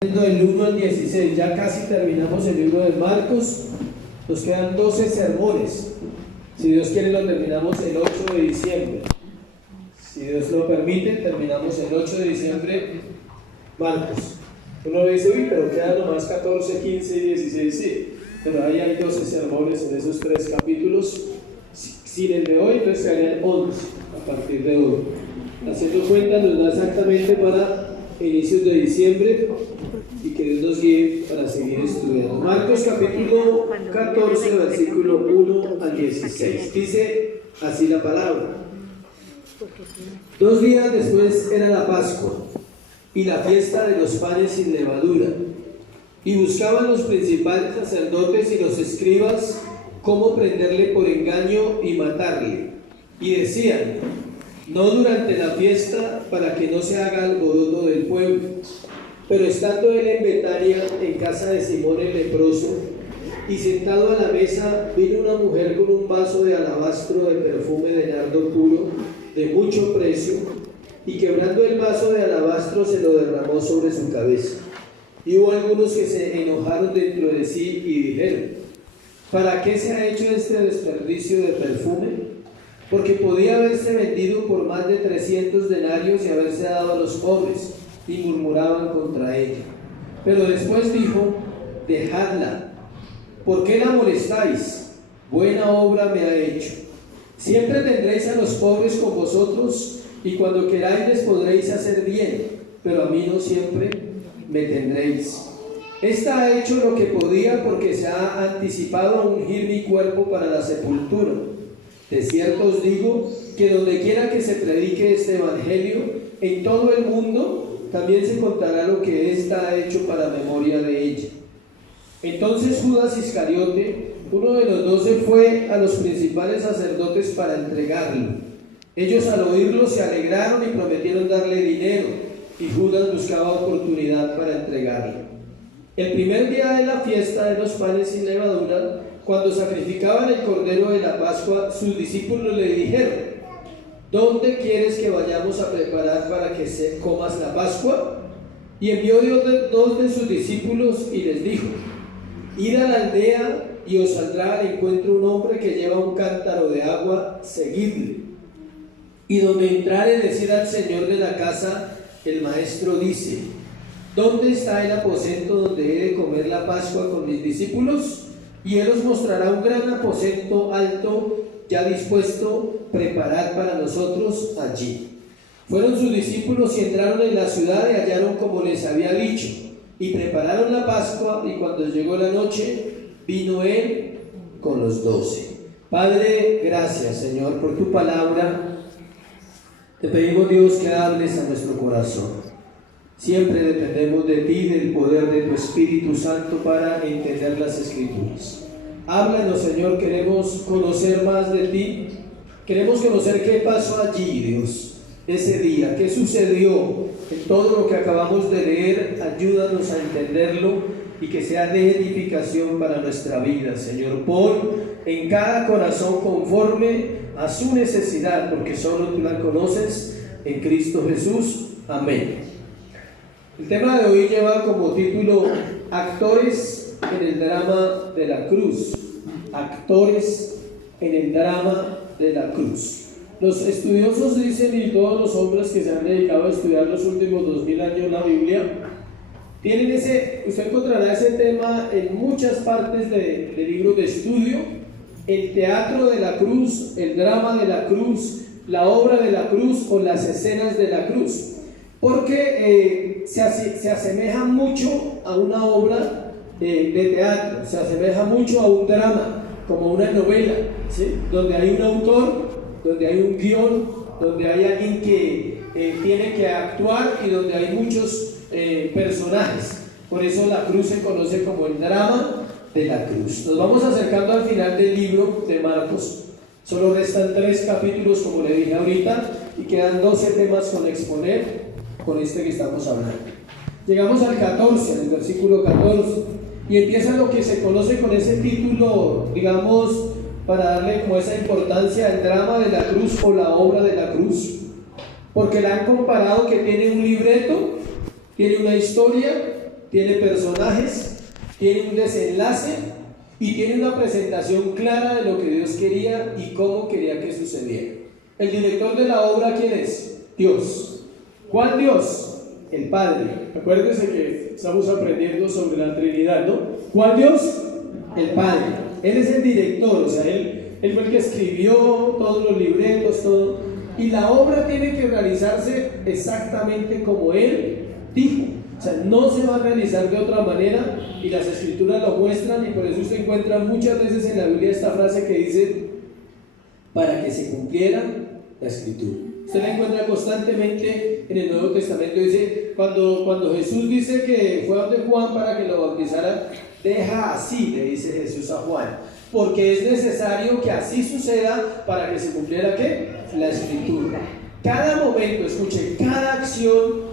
Del 1 al 16, ya casi terminamos el libro de Marcos, nos quedan 12 sermones. Si Dios quiere lo terminamos el 8 de diciembre. Si Dios lo permite, terminamos el 8 de diciembre Marcos. Uno dice, uy, pero quedan nomás 14, 15 y 16, sí. Pero ahí hay 12 sermones en esos 3 capítulos. Sin el de hoy, entonces quedarían 11 a partir de hoy. Haciendo cuenta nos da exactamente para inicios de diciembre y que Dios nos guíe para seguir estudiando. Marcos capítulo 14, versículo 1 al 16. Dice así la palabra. 2 días después era la Pascua y la fiesta de los panes sin levadura. Y buscaban los principales sacerdotes y los escribas cómo prenderle por engaño y matarle. Y decían: no durante la fiesta, para que no se haga alboroto del pueblo. Pero estando él en Betania, en casa de Simón el leproso, y sentado a la mesa, vino una mujer con un vaso de alabastro de perfume de nardo puro, de mucho precio, y quebrando el vaso de alabastro se lo derramó sobre su cabeza. Y hubo algunos que se enojaron dentro de sí y dijeron: ¿para qué se ha hecho este desperdicio de perfume? Porque podía haberse vendido por más de 300 denarios y haberse dado a los pobres. Y murmuraban contra ella. Pero después dijo: dejadla, ¿por qué la molestáis? Buena obra me ha hecho. Siempre tendréis a los pobres con vosotros, y cuando queráis les podréis hacer bien, pero a mí no siempre me tendréis. Esta ha hecho lo que podía, porque se ha anticipado a ungir mi cuerpo para la sepultura. De cierto os digo que donde quiera que se predique este evangelio en todo el mundo, también se contará lo que ésta ha hecho para memoria de ella. Entonces Judas Iscariote, uno de los 12, fue a los principales sacerdotes para entregarlo. Ellos al oírlo se alegraron y prometieron darle dinero, y Judas buscaba oportunidad para entregarlo. El primer día de la fiesta de los panes sin levadura, cuando sacrificaban el cordero de la Pascua, sus discípulos le dijeron: ¿dónde quieres que vayamos a preparar para que comas la Pascua? Y envió Dios 2 de sus discípulos y les dijo: id a la aldea y os saldrá al encuentro un hombre que lleva un cántaro de agua, seguidle. Y donde entrare, decid al señor de la casa: el maestro dice, ¿dónde está el aposento donde he de comer la Pascua con mis discípulos? Y él os mostrará un gran aposento alto, ya dispuesto, preparad para nosotros allí. Fueron sus discípulos y entraron en la ciudad y hallaron como les había dicho, y prepararon la Pascua, y cuando llegó la noche, vino él con los 12. Padre, gracias, Señor, por tu palabra. Te pedimos, Dios, que hables a nuestro corazón. Siempre dependemos de ti, del poder de tu Espíritu Santo para entender las Escrituras. Háblanos, Señor, queremos conocer más de ti. Queremos conocer qué pasó allí, Dios, ese día, qué sucedió en todo lo que acabamos de leer. Ayúdanos a entenderlo y que sea de edificación para nuestra vida, Señor. Pon en cada corazón conforme a su necesidad, porque solo tú la conoces, en Cristo Jesús. Amén. El tema de hoy lleva como título Actores en el drama de la cruz. Actores en el drama de la cruz. Los estudiosos dicen, y todos los hombres que se han dedicado a estudiar los últimos 2000 años la Biblia, tienen usted encontrará ese tema en muchas partes de libros de estudio: el teatro de la cruz, el drama de la cruz, la obra de la cruz o las escenas de la cruz. Porque se asemeja mucho a una obra de teatro, se asemeja mucho a un drama, como una novela, ¿sí? Donde hay un autor, donde hay un guión, donde hay alguien que tiene que actuar y donde hay muchos personajes. Por eso la cruz se conoce como el drama de la cruz. Nos vamos acercando al final del libro de Marcos. Solo restan 3 capítulos, como le dije ahorita, y quedan 12 temas con exponer, con este que estamos hablando. Llegamos al 14, el versículo 14, y empieza lo que se conoce con ese título, digamos, para darle como esa importancia al drama de la cruz o la obra de la cruz, porque la han comparado que tiene un libreto, tiene una historia, tiene personajes, tiene un desenlace y tiene una presentación clara de lo que Dios quería y cómo quería que sucediera. El director de la obra, ¿quién es? Dios. ¿Cuál Dios? El Padre. Acuérdense que estamos aprendiendo sobre la Trinidad, ¿no? ¿Cuál Dios? El Padre. Él es el director, o sea, él fue el que escribió todos los libretos, todo. Y la obra tiene que realizarse exactamente como Él dijo. O sea, no se va a realizar de otra manera, y las escrituras lo muestran, y por eso usted encuentra muchas veces en la Biblia esta frase que dice, para que se cumpliera la escritura. Usted la encuentra constantemente en el Nuevo Testamento. Dice, cuando Jesús dice que fue donde Juan para que lo bautizara, deja así, le dice Jesús a Juan, porque es necesario que así suceda para que se cumpliera ¿qué? La escritura. Cada momento, escuche, cada acción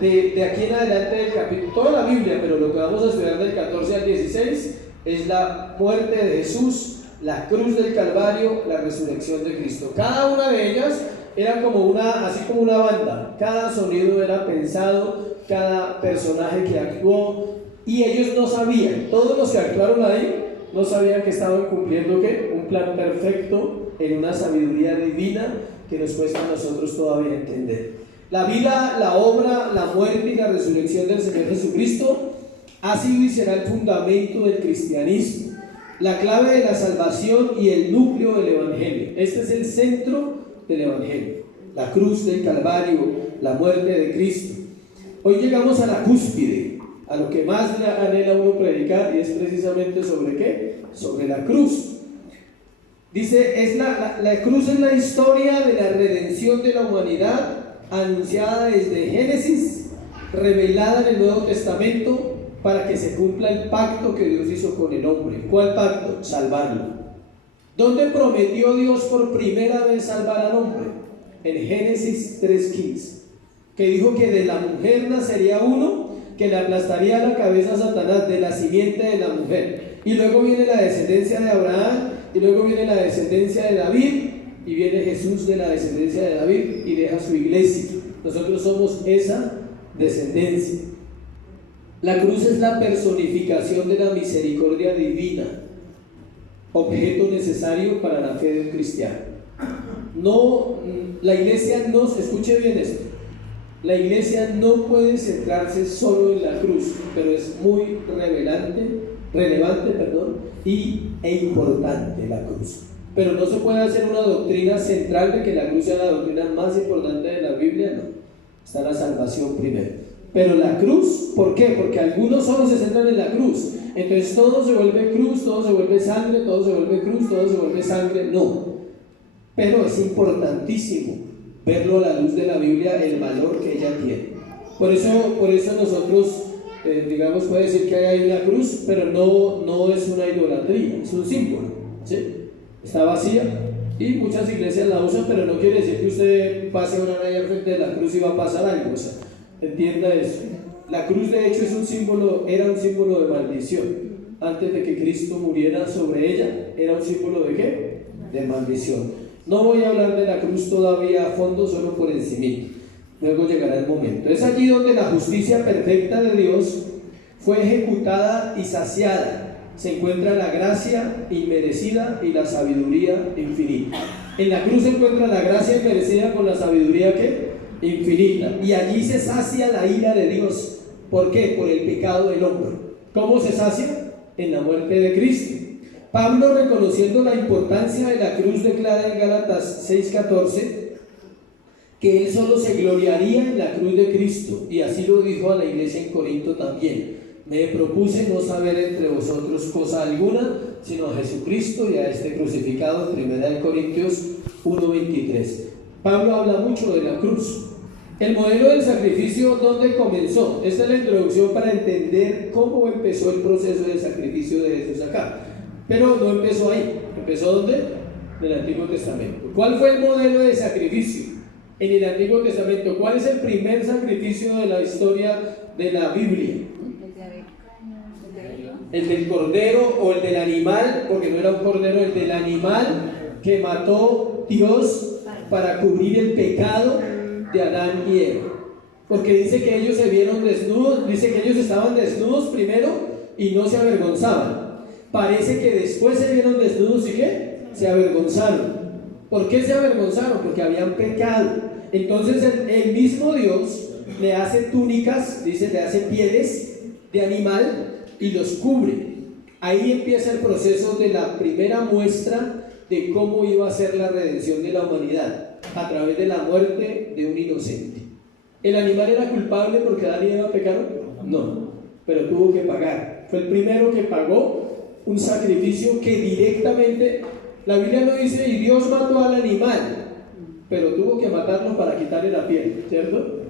de aquí en adelante del capítulo, toda la Biblia, pero lo que vamos a estudiar del 14 al 16 es la muerte de Jesús, la cruz del Calvario, la resurrección de Cristo. Cada una de ellas era así como una banda. Cada sonido era pensado, cada personaje que actuó, y ellos no sabían, todos los que actuaron ahí no sabían que estaban cumpliendo ¿qué? Un plan perfecto en una sabiduría divina que nos cuesta a nosotros todavía entender. La vida, la obra, la muerte y la resurrección del Señor Jesucristo ha sido y será el fundamento del cristianismo, la clave de la salvación y el núcleo del Evangelio. Este es el centro del Evangelio, la cruz del Calvario, la muerte de Cristo. Hoy llegamos a la cúspide, a lo que más anhela uno predicar, y es precisamente sobre ¿qué? Sobre la cruz. Dice, la cruz es la historia de la redención de la humanidad, anunciada desde Génesis, revelada en el Nuevo Testamento, para que se cumpla el pacto que Dios hizo con el hombre. ¿Cuál pacto? Salvarlo. ¿Dónde prometió Dios por primera vez salvar al hombre? En Génesis 3:15, que dijo que de la mujer nacería uno que le aplastaría la cabeza a Satanás, de la simiente de la mujer. Y luego viene la descendencia de Abraham, y luego viene la descendencia de David, y viene Jesús de la descendencia de David y deja su iglesia. Nosotros somos esa descendencia. La cruz es la personificación de la misericordia divina, objeto necesario para la fe de un cristiano. La iglesia no, escuche bien esto, la iglesia no puede centrarse solo en la cruz, pero es muy relevante, e importante la cruz. Pero no se puede hacer una doctrina central de que la cruz sea la doctrina más importante de la Biblia, no. Está la salvación primero. Pero la cruz, ¿por qué? Porque algunos solo se centran en la cruz. Entonces todo se vuelve cruz, todo se vuelve sangre, todo se vuelve cruz, todo se vuelve sangre. No. Pero es importantísimo verlo a la luz de la Biblia, el valor que ella tiene. Por eso nosotros, digamos, puede decir que hay una cruz, pero no es una idolatría, es un símbolo, ¿sí? Está vacía y muchas iglesias la usan, pero no quiere decir que usted pase una raya frente de la cruz y va a pasar algo. O sea, entienda eso. La cruz de hecho era un símbolo de maldición. Antes de que Cristo muriera sobre ella, era un símbolo de ¿qué? De maldición. No voy a hablar de la cruz todavía a fondo, solo por encima. Luego llegará el momento. Es allí donde la justicia perfecta de Dios fue ejecutada y saciada. Se encuentra la gracia inmerecida y la sabiduría infinita. En la cruz se encuentra la gracia inmerecida con la sabiduría ¿qué? Infinita. Y allí se sacia la ira de Dios. ¿Por qué? Por el pecado del hombre. ¿Cómo se sacia? En la muerte de Cristo. Pablo, reconociendo la importancia de la cruz, declara en Gálatas 6:14 que él solo se gloriaría en la cruz de Cristo, y así lo dijo a la iglesia en Corinto también. Me propuse no saber entre vosotros cosa alguna, sino a Jesucristo y a este crucificado, en 1 Corintios 1:23. Pablo habla mucho de la cruz. El modelo del sacrificio, ¿dónde comenzó? Esta es la introducción para entender cómo empezó el proceso del sacrificio de Jesús acá. Pero no empezó ahí. ¿Empezó dónde? En el Antiguo Testamento. ¿Cuál fue el modelo de sacrificio en el Antiguo Testamento? ¿Cuál es el primer sacrificio de la historia de la Biblia? El del cordero o el del animal, porque no era un cordero, el del animal que mató Dios para cubrir el pecado de Adán y Eva. porque dice que ellos se vieron desnudos, dice que ellos estaban desnudos primero y no se avergonzaban. Parece que después se vieron desnudos y ¿qué? Se avergonzaron. ¿Por qué se avergonzaron? Porque habían pecado. Entonces el mismo Dios le hace túnicas, dice, le hace pieles de animal y los cubre. Ahí empieza el proceso de la primera muestra de cómo iba a ser la redención de la humanidad, a través de la muerte de un inocente. ¿El animal era culpable porque Adán y Eva pecaron? No, pero tuvo que pagar. Fue el primero que pagó un sacrificio que directamente, la Biblia no dice, y Dios mató al animal, pero tuvo que matarlo para quitarle la piel, ¿cierto?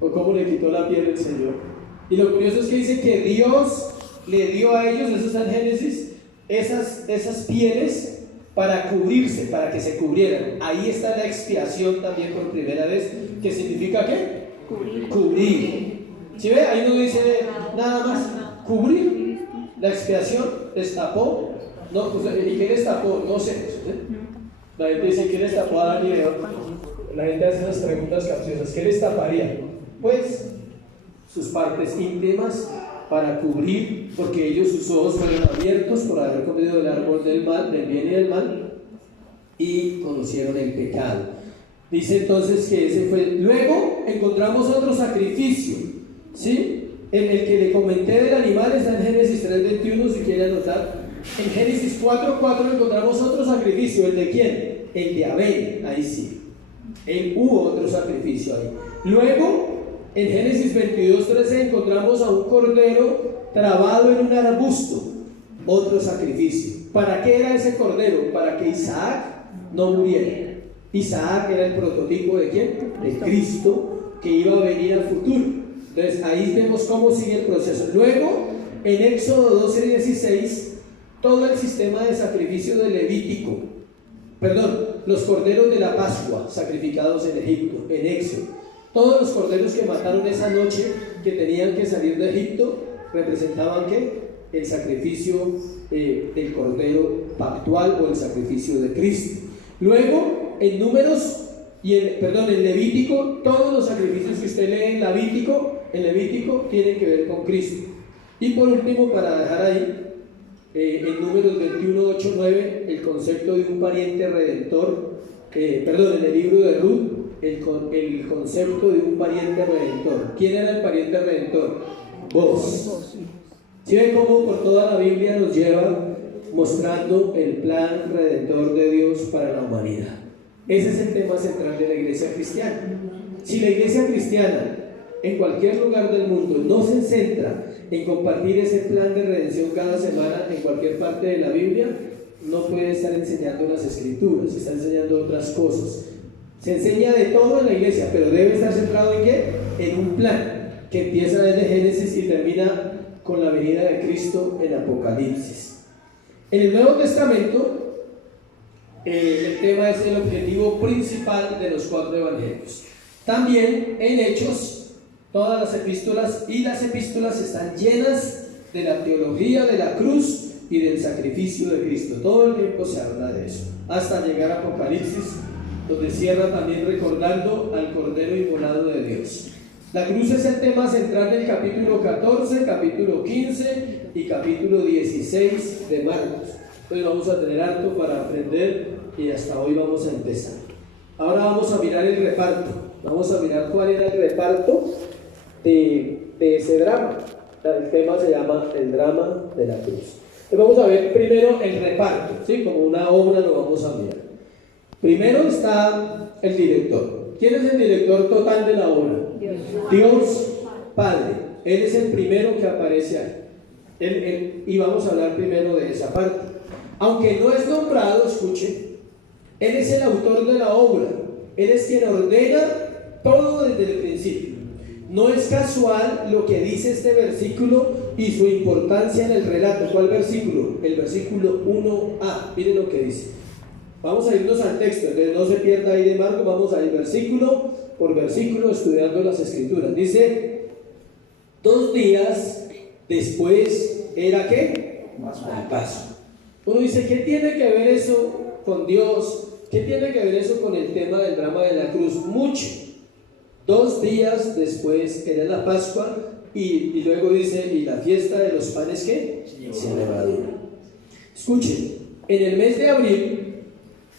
¿O cómo le quitó la piel el Señor? Y lo curioso es que dice que Dios le dio a ellos, eso está en Génesis, esas pieles para cubrirse, para que se cubrieran. Ahí está la expiación también por primera vez, que significa ¿qué? Cubrir. ¿Sí ve? Ahí no dice nada más, cubrir. La expiación destapó. No, pues, ¿y qué destapó? No sé. La gente dice, ¿qué destapó a Adán y Eva? La gente hace esas preguntas capciosas. ¿Qué destaparía? Pues sus partes íntimas para cubrir, porque ellos, sus ojos fueron abiertos por haber comido del árbol del mal, del bien y del mal, y conocieron el pecado. Dice entonces que ese fue. Luego encontramos otro sacrificio, ¿sí? El que le comenté del animal está en Génesis 3:21, si quiere anotar. En Génesis 4:4 encontramos otro sacrificio. ¿El de quién? El de Abel, ahí sí. Hubo otro sacrificio ahí. Luego, en Génesis 22:13 encontramos a un cordero trabado en un arbusto, otro sacrificio. ¿Para qué era ese cordero? Para que Isaac no muriera. Isaac era el prototipo ¿de quién? De Cristo, que iba a venir al futuro. Entonces ahí vemos cómo sigue el proceso. Luego, en Éxodo 12:16, todo el sistema de sacrificio de Levítico, los corderos de la Pascua sacrificados en Egipto, en Éxodo. Todos los corderos que mataron esa noche, que tenían que salir de Egipto, representaban ¿qué? El sacrificio del cordero pactual o el sacrificio de Cristo. Luego, en Números en Levítico, todos los sacrificios que usted lee en Levítico tienen que ver con Cristo. Y por último, para dejar ahí, en Números 21:8-9, el concepto de un pariente redentor, en el libro de Ruth, el concepto de un pariente redentor. ¿Quién era el pariente redentor? Vos. ¿Sí ven cómo por toda la Biblia nos lleva mostrando el plan redentor de Dios para la humanidad? Ese es el tema central de la iglesia cristiana. Si la iglesia cristiana en cualquier lugar del mundo no se centra en compartir ese plan de redención cada semana en cualquier parte de la Biblia, no puede estar enseñando las escrituras, está enseñando otras cosas. Se enseña de todo en la iglesia, pero debe estar centrado ¿en qué? En un plan que empieza desde Génesis y termina con la venida de Cristo en Apocalipsis. En el Nuevo Testamento, el tema es el objetivo principal de los 4 evangelios. También en Hechos, todas las epístolas están llenas de la teología de la cruz y del sacrificio de Cristo. Todo el tiempo se habla de eso, hasta llegar a Apocalipsis, donde cierra también recordando al Cordero inmolado de Dios. La cruz es el tema central del capítulo 14, capítulo 15 y capítulo 16 de Marcos. Entonces vamos a tener harto para aprender y hasta hoy vamos a empezar. Ahora vamos a mirar el reparto. Vamos a mirar cuál era el reparto de ese drama. El tema se llama el drama de la cruz. Entonces vamos a ver primero el reparto, ¿sí? Como una obra lo vamos a mirar. Primero está el director. ¿Quién es el director total de la obra? Dios Padre. Él es el primero que aparece ahí. Y vamos a hablar primero de esa parte. Aunque no es nombrado, escuche, Él es el autor de la obra. Él es quien ordena todo desde el principio. No es casual lo que dice este versículo y su importancia en el relato. ¿Cuál versículo? El versículo 1a. Miren lo que dice. Vamos a irnos al texto, entonces no se pierda ahí de Marcos. Vamos a ir versículo por versículo estudiando las escrituras. Dice, 2 días después era ¿qué? El paso. Uno dice, ¿qué tiene que ver eso con Dios? ¿Qué tiene que ver eso con el tema del drama de la cruz? Mucho. 2 días después era la Pascua y luego dice, y la fiesta de los panes ¿qué? Sin levadura. Escuchen, en el mes de abril,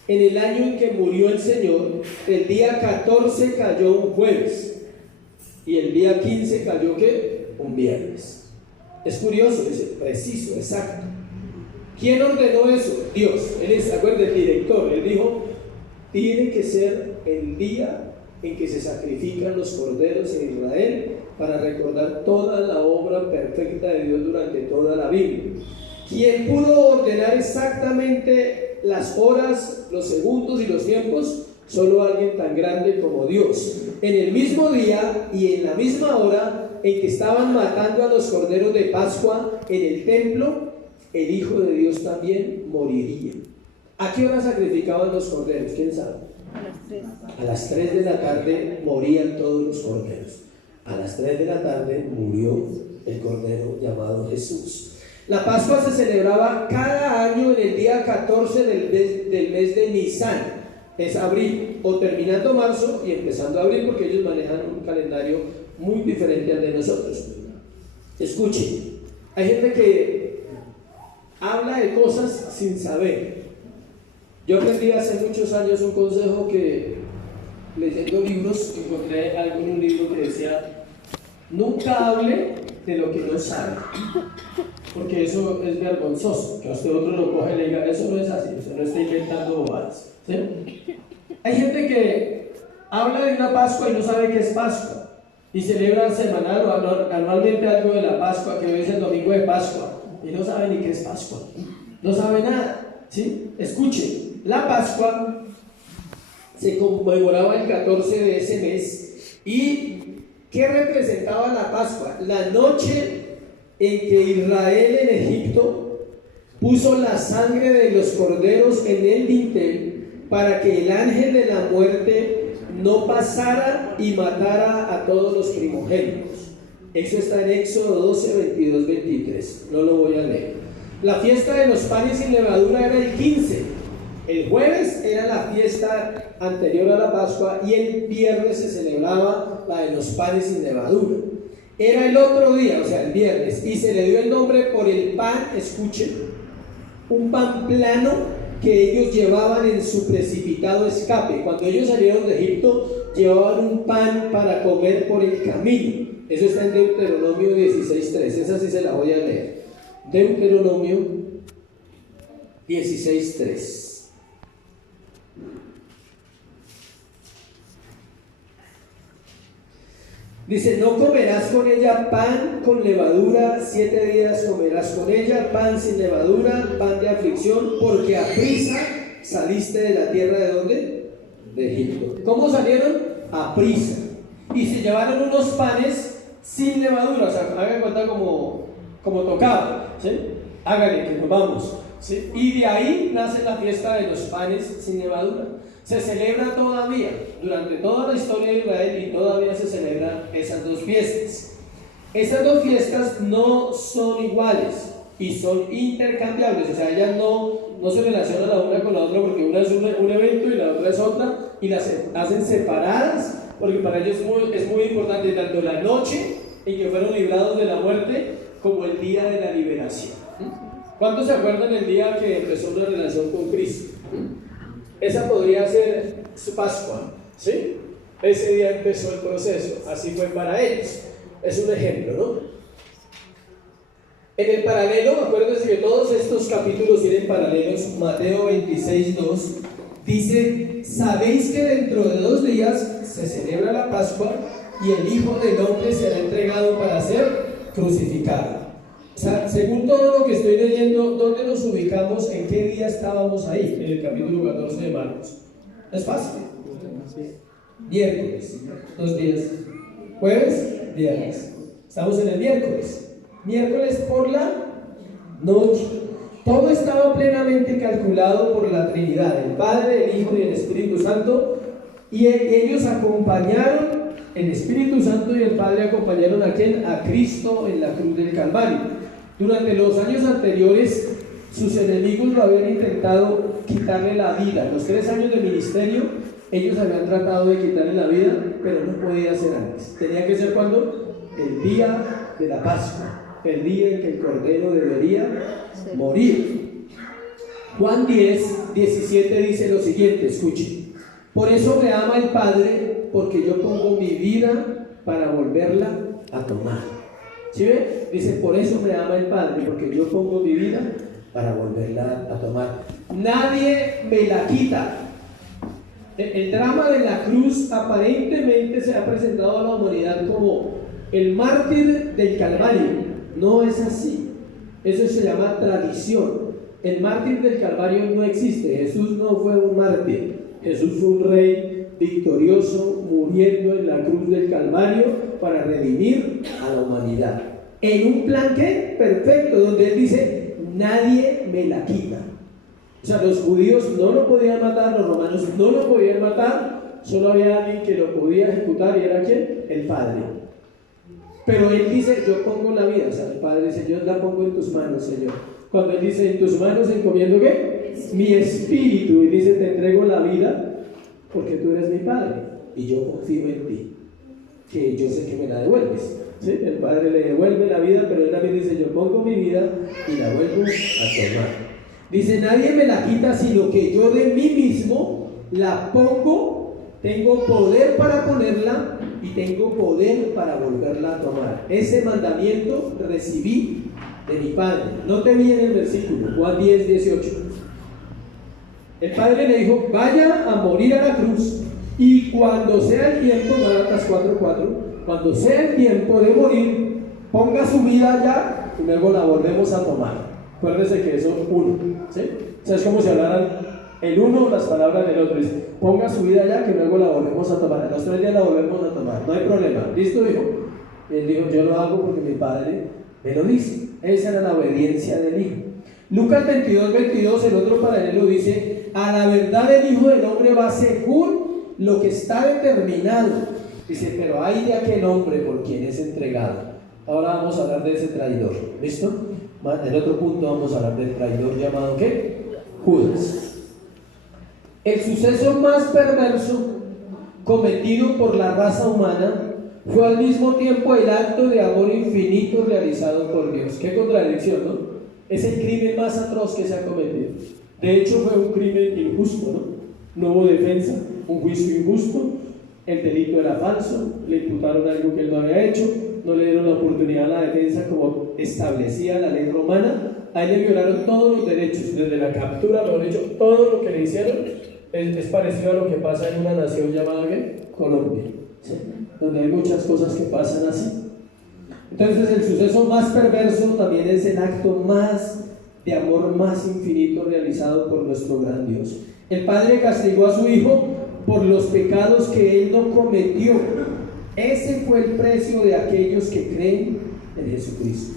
en el año en que murió el Señor, el día 14 cayó un jueves y el día 15 cayó ¿qué? Un viernes. Es curioso, es preciso, exacto. ¿Quién ordenó eso? Dios. Él es, acuérdense, el director. Él dijo, tiene que ser el día en que se sacrifican los corderos en Israel para recordar toda la obra perfecta de Dios durante toda la Biblia. ¿Quién pudo ordenar exactamente las horas, los segundos y los tiempos? Solo alguien tan grande como Dios. En el mismo día y en la misma hora en que estaban matando a los corderos de Pascua en el templo, el Hijo de Dios también moriría. ¿A qué hora sacrificaban los corderos? ¿Quién sabe? A las 3. A las 3 de la tarde morían todos los corderos. A las 3 de la tarde murió el cordero llamado Jesús. La Pascua se celebraba cada año en el día 14 del mes de Nisan, es abril, o terminando marzo y empezando abril, porque ellos manejan un calendario muy diferente al de nosotros. Escuchen, hay gente que habla de cosas sin saber. Yo aprendí hace muchos años un consejo que, leyendo libros, encontré algo en un libro que decía: nunca hable de lo que no sabe, porque eso es vergonzoso, que a usted otro lo coge y le diga, eso no es así, usted no está inventando bobadas, ¿sí? Hay gente que habla de una Pascua y no sabe qué es Pascua, y celebra semanal o anualmente algo de la Pascua, que hoy es el domingo de Pascua, y no sabe ni qué es Pascua, no sabe nada, ¿sí? Escuchen, la Pascua se conmemoraba el 14 de ese mes, y ¿qué representaba la Pascua? La noche en que Israel en Egipto puso la sangre de los corderos en el dintel para que el ángel de la muerte no pasara y matara a todos los primogénitos. Eso está en Éxodo 12, 22, 23. No lo voy a leer. La fiesta de los panes sin levadura era el 15. El jueves era la fiesta anterior a la Pascua y el viernes se celebraba la de los panes sin levadura. Era el otro día, o sea, el viernes, y se le dio el nombre por el pan, escuchen, un pan plano que ellos llevaban en su precipitado escape. Cuando ellos salieron de Egipto, llevaban un pan para comer por el camino. Eso está en Deuteronomio 16:3. Esa sí se la voy a leer. Deuteronomio 16:3. Dice: no comerás con ella pan con levadura, 7 días comerás con ella pan sin levadura, pan de aflicción, porque a prisa saliste de la tierra ¿de dónde? De Egipto. ¿Cómo salieron? A prisa. Y se llevaron unos panes sin levadura, o sea, hagan cuenta como tocaba, ¿sí? Háganle que nos vamos, ¿sí? Y de ahí nace la fiesta de los panes sin levadura. Se celebra todavía, durante toda la historia de Israel, y todavía se celebran esas dos fiestas. Esas dos fiestas no son iguales y son intercambiables, o sea, ellas no se relacionan la una con la otra, porque una es un evento y la otra es otra, y las hacen separadas, porque para ellos es muy importante tanto la noche en que fueron librados de la muerte como el día de la liberación. ¿Cuántos se acuerdan del día que empezó una relación con Cristo? Esa podría ser su Pascua, ¿sí? Ese día empezó el proceso, así fue para ellos. Es un ejemplo, ¿no? En el paralelo, acuérdense que todos estos capítulos tienen paralelos. Mateo 26:2 dice: sabéis que dentro de 2 días se celebra la Pascua y el Hijo del Hombre será entregado para ser crucificado. O sea, según todo lo que estoy leyendo, ¿dónde nos ubicamos? ¿En qué día estábamos ahí? En el capítulo 14 de Marcos. Es fácil. Miércoles, 2 días. Jueves, viernes. Estamos en el miércoles. Miércoles por la noche. Todo estaba plenamente calculado por la Trinidad, el Padre, el Hijo y el Espíritu Santo. Y ellos acompañaron, el Espíritu Santo y el Padre acompañaron ¿a quién? A Cristo en la cruz del Calvario. Durante los años anteriores, sus enemigos lo habían intentado quitarle la vida. Los 3 años de ministerio, Ellos habían tratado de quitarle la vida, pero no podía ser antes. Tenía que ser cuando el día de la Pascua, el día en que el Cordero debería morir. Juan 10:17 dice lo siguiente, escuchen: por eso me ama el Padre, porque yo pongo mi vida para volverla a tomar. ¿Sí ve? Dice, por eso me ama el Padre, porque yo pongo mi vida para volverla a tomar. Nadie me la quita. El drama de la cruz aparentemente se ha presentado a la humanidad como el mártir del Calvario. No es así. Eso se llama tradición. El mártir del Calvario no existe. Jesús no fue un mártir. Jesús fue un rey victorioso muriendo en la cruz del Calvario para redimir a la humanidad. En un plan que perfecto, donde él dice, nadie me la quita. O sea, los judíos no lo podían matar, los romanos no lo podían matar, solo había alguien que lo podía ejecutar, y era ¿quién? El Padre. Pero él dice, yo pongo la vida. O sea, el Padre dice, yo la pongo en tus manos, Señor. Cuando él dice, en tus manos encomiendo ¿qué? Mi espíritu. Y dice, te entrego la vida porque tú eres mi Padre y yo confío en ti, que yo sé que me la devuelves. ¿Sí? El Padre le devuelve la vida, pero él también dice, yo pongo mi vida y la vuelvo a tomar. Dice, nadie me la quita, sino que yo de mí mismo la pongo. Tengo poder para ponerla y tengo poder para volverla a tomar. Ese mandamiento recibí de mi Padre. Note bien el versículo, Juan 10:18. El Padre le dijo, vaya a morir a la cruz, y cuando sea el tiempo, Gálatas 4:4, cuando sea el tiempo de morir, ponga su vida allá y luego la volvemos a tomar. Acuérdese que eso es uno, ¿sí? O sea, es como si hablaran el uno las palabras del otro. Dice, ponga su vida allá que luego la volvemos a tomar. A los 3 días la volvemos a tomar, no hay problema. ¿Listo, hijo? Él dijo, yo lo hago porque mi Padre me lo dice. Esa era la obediencia del Hijo. Lucas 22:22, el otro paralelo dice, a la verdad el Hijo del Hombre va según lo que está determinado. Dice, pero hay de aquel hombre por quien es entregado. Ahora vamos a hablar de ese traidor. ¿Listo? En otro punto vamos a hablar del traidor llamado ¿qué? Judas. El suceso más perverso cometido por la raza humana fue al mismo tiempo el acto de amor infinito realizado por Dios. Qué contradicción, ¿no? Es el crimen más atroz que se ha cometido. De hecho fue un crimen injusto, ¿no? No hubo defensa, un juicio injusto, el delito era falso, le imputaron algo que él no había hecho, no le dieron la oportunidad a la defensa como establecía la ley romana. A él le violaron todos los derechos, desde la captura, lo han hecho, todo lo que le hicieron es parecido a lo que pasa en una nación llamada ¿qué? Colombia, ¿sí? Donde hay muchas cosas que pasan así. Entonces el suceso más perverso también es el acto más de amor más infinito realizado por nuestro gran Dios. El Padre castigó a su Hijo por los pecados que Él no cometió. Ese fue el precio de aquellos que creen en Jesucristo.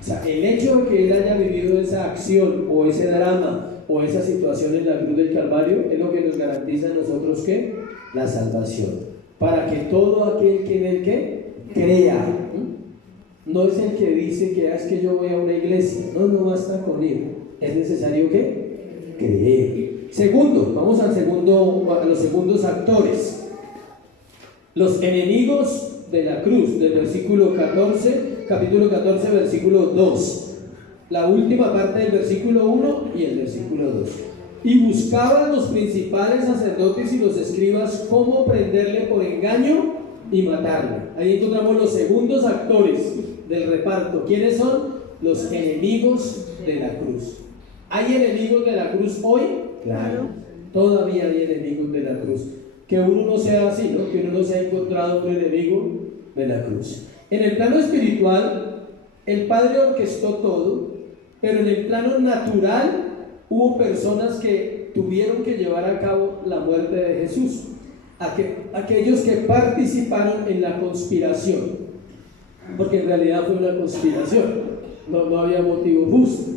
O sea, el hecho de que Él haya vivido esa acción o ese drama o esa situación en la cruz del Calvario es lo que nos garantiza a nosotros ¿qué? La salvación. Para que todo aquel que en Él ¿qué? Crea. No es el que dice que es que yo voy a una iglesia. No basta con ir. Es necesario ¿qué? Creer. Segundo, vamos a los segundos actores. Los enemigos de la cruz, del versículo 14, capítulo 14, versículo 2. La última parte del versículo 1 y el versículo 2. Y buscaban los principales sacerdotes y los escribas cómo prenderle por engaño y matarle. Ahí encontramos los segundos actores del reparto. ¿Quiénes son? Los enemigos de la cruz. ¿Hay enemigos de la cruz hoy? Claro, todavía hay enemigos de la cruz. Que uno no sea así, ¿no? Que uno no se ha encontrado un enemigo de la cruz. En el plano espiritual, el Padre orquestó todo, pero en el plano natural hubo personas que tuvieron que llevar a cabo la muerte de Jesús. Aquellos que participaron en la conspiración, porque en realidad fue una conspiración, no había motivo justo.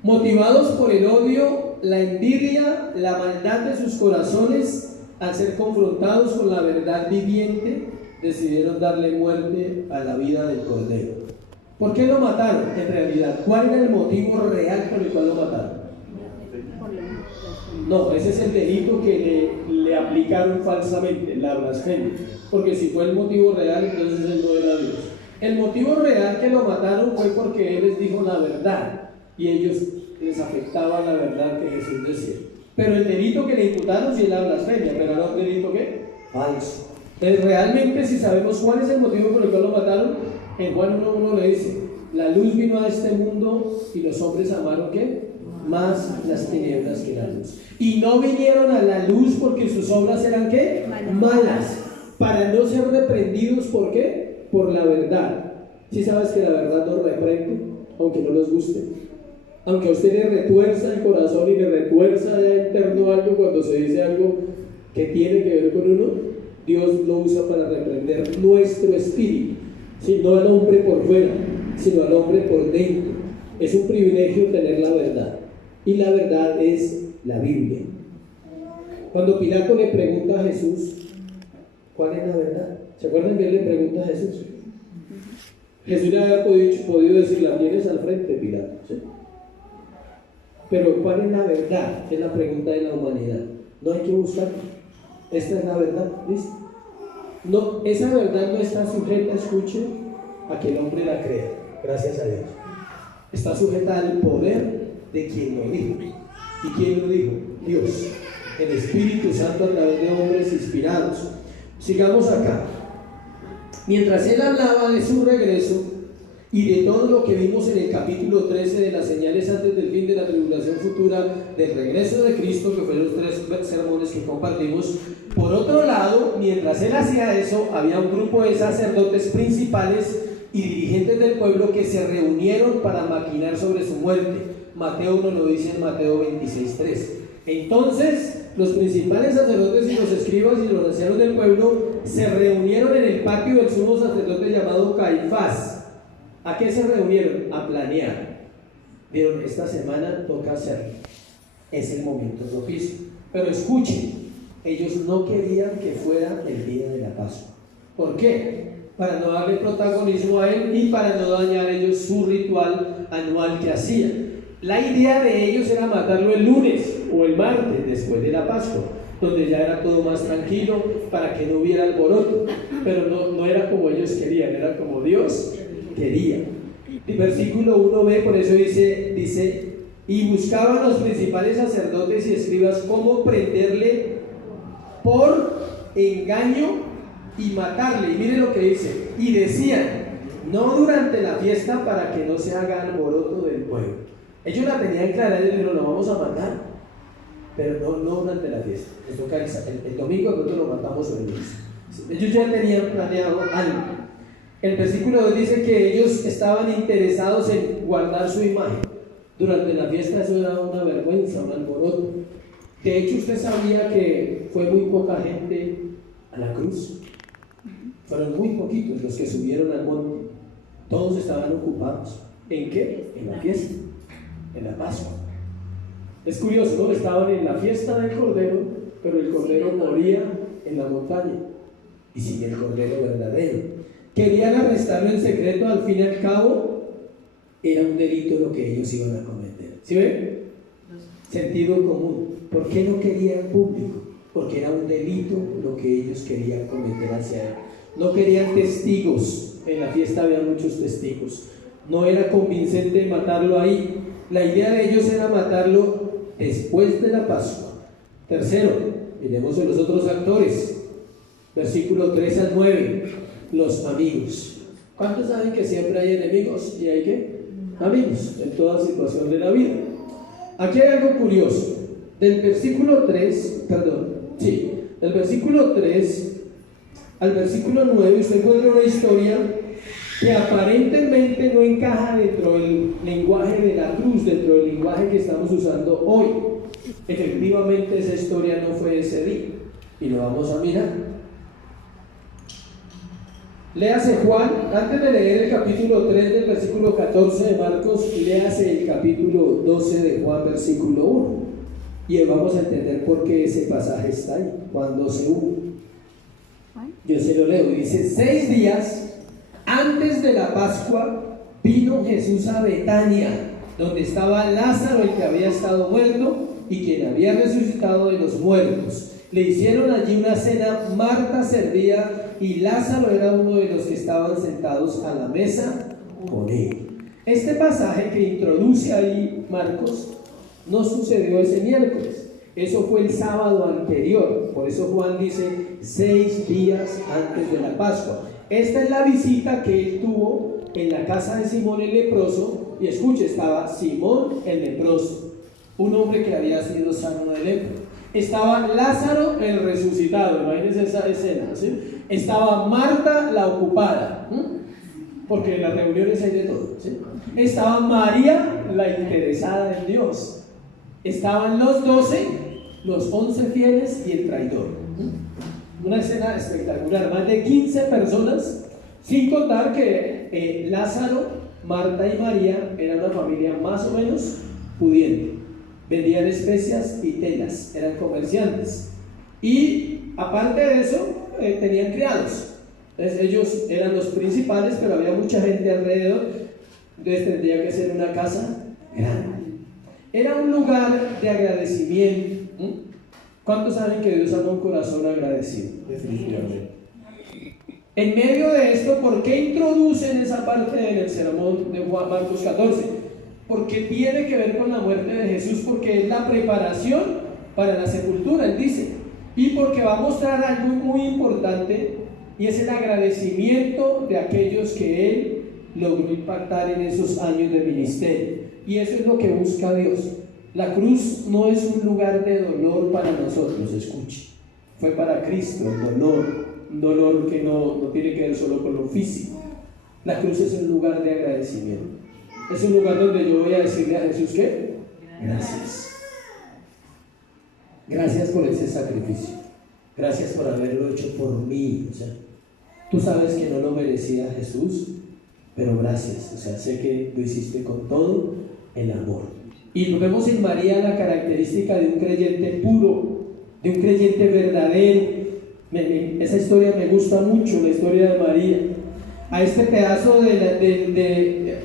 Motivados por el odio, la envidia, la maldad de sus corazones, al ser confrontados con la verdad viviente, decidieron darle muerte a la vida del Cordero. ¿Por qué lo mataron? En realidad, ¿cuál era el motivo real por el cual lo mataron? No, ese es el delito que le aplicaron falsamente, la blasfemia. Porque si fue el motivo real, entonces él no era Dios. El motivo real que lo mataron fue porque él les dijo la verdad y ellos les afectaba la verdad que Jesús decía. Pero el delito que le imputaron sí es la blasfemia, pero era un delito ¿qué? Falso. Entonces realmente si sabemos cuál es el motivo por el cual lo mataron, en Juan 1:1 le dice: la luz vino a este mundo y los hombres amaron ¿qué? Más las tinieblas que la luz. Y no vinieron a la luz porque sus obras eran ¿qué? Malas. Para no ser reprendidos, ¿por qué? Por la verdad. Si sabes que la verdad nos reprende, aunque no nos guste. Aunque a usted le retuerza el corazón y le retuerza allá interno algo cuando se dice algo que tiene que ver con uno, Dios lo usa para reprender nuestro espíritu. ¿Sí? No al hombre por fuera, sino al hombre por dentro. Es un privilegio tener la verdad. Y la verdad es la Biblia. Cuando Pilato le pregunta a Jesús, ¿cuál es la verdad? ¿Se acuerdan que él le pregunta a Jesús? Jesús le había podido decir: la tienes al frente, Pilato, ¿sí? Pero ¿cuál es la verdad? Es la pregunta de la humanidad. No hay que buscarla. Esta es la verdad, ¿listo? No, esa verdad no está sujeta, escuche, a que el hombre la crea, gracias a Dios. Está sujeta al poder de quien lo dijo. ¿Y quién lo dijo? Dios, el Espíritu Santo a través de hombres inspirados. Sigamos acá. Mientras él hablaba de su regreso y de todo lo que vimos en el capítulo 13 de las señales antes del fin de la tribulación futura, del regreso de Cristo, que fueron los 3 sermones que compartimos, por otro lado, mientras él hacía eso, había un grupo de sacerdotes principales y dirigentes del pueblo que se reunieron para maquinar sobre su muerte. Mateo 1 lo dice en Mateo 26:3. Entonces los principales sacerdotes y los escribas y los ancianos del pueblo se reunieron en el patio del sumo sacerdote llamado Caifás. ¿A qué se reunieron? A planear. Vieron, esta semana toca hacerlo, es el momento propicio. Pero escuchen, ellos no querían que fuera el día de la Pascua. ¿Por qué? Para no darle protagonismo a él y para no dañar ellos su ritual anual que hacían. La idea de ellos era matarlo el lunes o el martes después de la Pascua, donde ya era todo más tranquilo para que no hubiera alboroto. Pero no era como ellos querían, era como Dios quería. El versículo 1b, por eso dice: y buscaban los principales sacerdotes y escribas cómo prenderle por engaño y matarle. Y miren lo que dice: y decían, no durante la fiesta, para que no se haga alboroto del pueblo. Ellos la tenían clara, ellos dijeron: lo vamos a matar, pero no durante la fiesta. Esto el domingo nosotros lo matamos o el lunes. Ellos ya tenían planeado algo. El versículo 2 dice que ellos estaban interesados en guardar su imagen. Durante la fiesta eso era una vergüenza, un alboroto. De hecho, usted sabía que fue muy poca gente a la cruz. Fueron muy poquitos los que subieron al monte. Todos estaban ocupados. ¿En qué? En la fiesta, en la Pascua. Es curioso, ¿no? Estaban en la fiesta del Cordero, pero el Cordero moría en la montaña y sin el Cordero verdadero. Querían arrestarlo en secreto, al fin y al cabo era un delito lo que ellos iban a cometer. ¿Sí ven? Sentido común. ¿Por qué no querían público? Porque era un delito lo que ellos querían cometer hacia él. No querían testigos. En la fiesta había muchos testigos. No era convincente matarlo ahí. La idea de ellos era matarlo después de la Pascua. Tercero, miremos a los otros actores. Versículo 3 al 9. Los amigos. ¿Cuántos saben que siempre hay enemigos? ¿Y hay qué? Amigos, en toda situación de la vida. Aquí hay algo curioso. Del versículo 3 al versículo 9 usted encuentra una historia que aparentemente no encaja dentro del lenguaje de la cruz, dentro del lenguaje que estamos usando hoy. Efectivamente esa historia no fue ese día y lo vamos a mirar. Léase Juan, antes de leer el capítulo 3 del versículo 14 de Marcos, léase el capítulo 12 de Juan, versículo 1. Y vamos a entender por qué ese pasaje está ahí, Juan 12:1. Yo se lo leo, y dice: 6 días antes de la Pascua vino Jesús a Betania, donde estaba Lázaro, el que había estado muerto y quien había resucitado de los muertos. Le hicieron allí una cena, Marta servía y Lázaro era uno de los que estaban sentados a la mesa con él. Este pasaje que introduce ahí Marcos no sucedió ese miércoles, eso fue el sábado anterior, por eso Juan dice 6 días antes de la Pascua. Esta es la visita que él tuvo en la casa de Simón el leproso, y escuche, estaba Simón el leproso, un hombre que había sido sano de lepra. Estaba Lázaro el resucitado, imagínense esa escena, ¿sí? Estaba Marta la ocupada, porque en las reuniones hay de todo, ¿sí? Estaba María la interesada en Dios. Estaban los 12, los 11 fieles y el traidor. Una escena espectacular, más de 15 personas, sin contar que Lázaro, Marta y María eran una familia más o menos pudiente. Vendían especias y telas, eran comerciantes. Y aparte de eso, tenían criados. Entonces, ellos eran los principales, pero había mucha gente alrededor. Entonces tendría que ser una casa grande. Era un lugar de agradecimiento. ¿Cuántos saben que Dios ama un corazón agradecido? Definitivamente. En medio de esto, ¿por qué introducen esa parte en el sermón de Juan Marcos 14? Porque tiene que ver con la muerte de Jesús, porque es la preparación para la sepultura, él dice, y porque va a mostrar algo muy importante, y es el agradecimiento de aquellos que él logró impactar en esos años de ministerio. Y eso es lo que busca Dios. La cruz no es un lugar de dolor para nosotros, escuche. Fue para Cristo el dolor, un dolor que no tiene que ver solo con lo físico. La cruz es un lugar de agradecimiento. Es un lugar donde yo voy a decirle a Jesús ¿qué? Gracias. Gracias por ese sacrificio. Gracias por haberlo hecho por mí. O sea, tú sabes que no lo merecía Jesús, pero gracias. O sea, sé que lo hiciste con todo el amor. Y vemos en María la característica de un creyente puro, de un creyente verdadero. Esa historia me gusta mucho, la historia de María. A este pedazo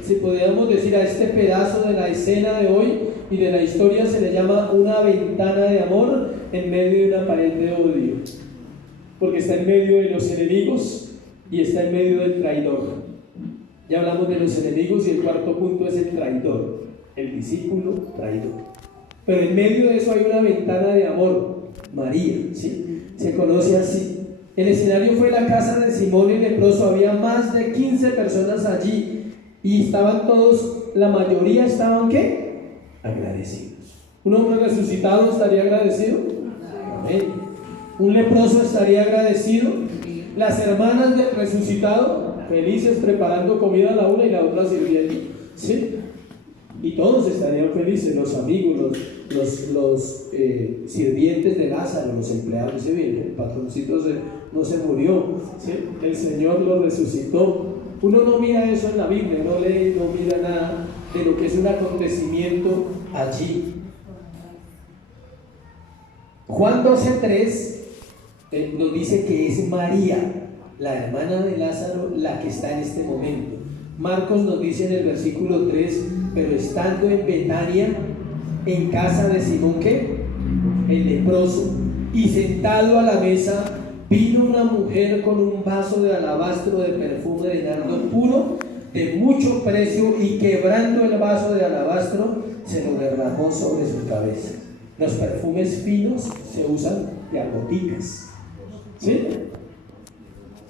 si podríamos decir, a este pedazo de la escena de hoy y de la historia se le llama una ventana de amor en medio de una pared de odio, porque está en medio de los enemigos y está en medio del traidor. Ya hablamos de los enemigos y el cuarto punto es el traidor, el discípulo traidor. Pero en medio de eso hay una ventana de amor, María, ¿sí? Se conoce así. El escenario fue la casa de Simón el leproso, había más de 15 personas allí y estaban todos, la mayoría estaban ¿qué? Agradecidos. ¿Un hombre resucitado estaría agradecido? Amén. ¿Un leproso estaría agradecido? Las hermanas del resucitado, felices preparando comida a la una y la otra sirviendo, ¿sí? Y todos estarían felices, los amigos, los sirvientes de Lázaro, los empleados. ¿Sí? El patroncito no se murió, ¿sí? El Señor lo resucitó. Uno no mira eso en la Biblia, no lee, no mira nada de lo que es un acontecimiento allí. Juan 12:3 nos dice que es María, la hermana de Lázaro, la que está en este momento. Marcos nos dice en el versículo 3, pero estando en Betania, en casa de Simón, ¿qué? El leproso, y sentado a la mesa, vino una mujer con un vaso de alabastro de perfume de nardo puro, de mucho precio, y quebrando el vaso de alabastro, se lo derramó sobre su cabeza. Los perfumes finos se usan de a goticas, ¿sí?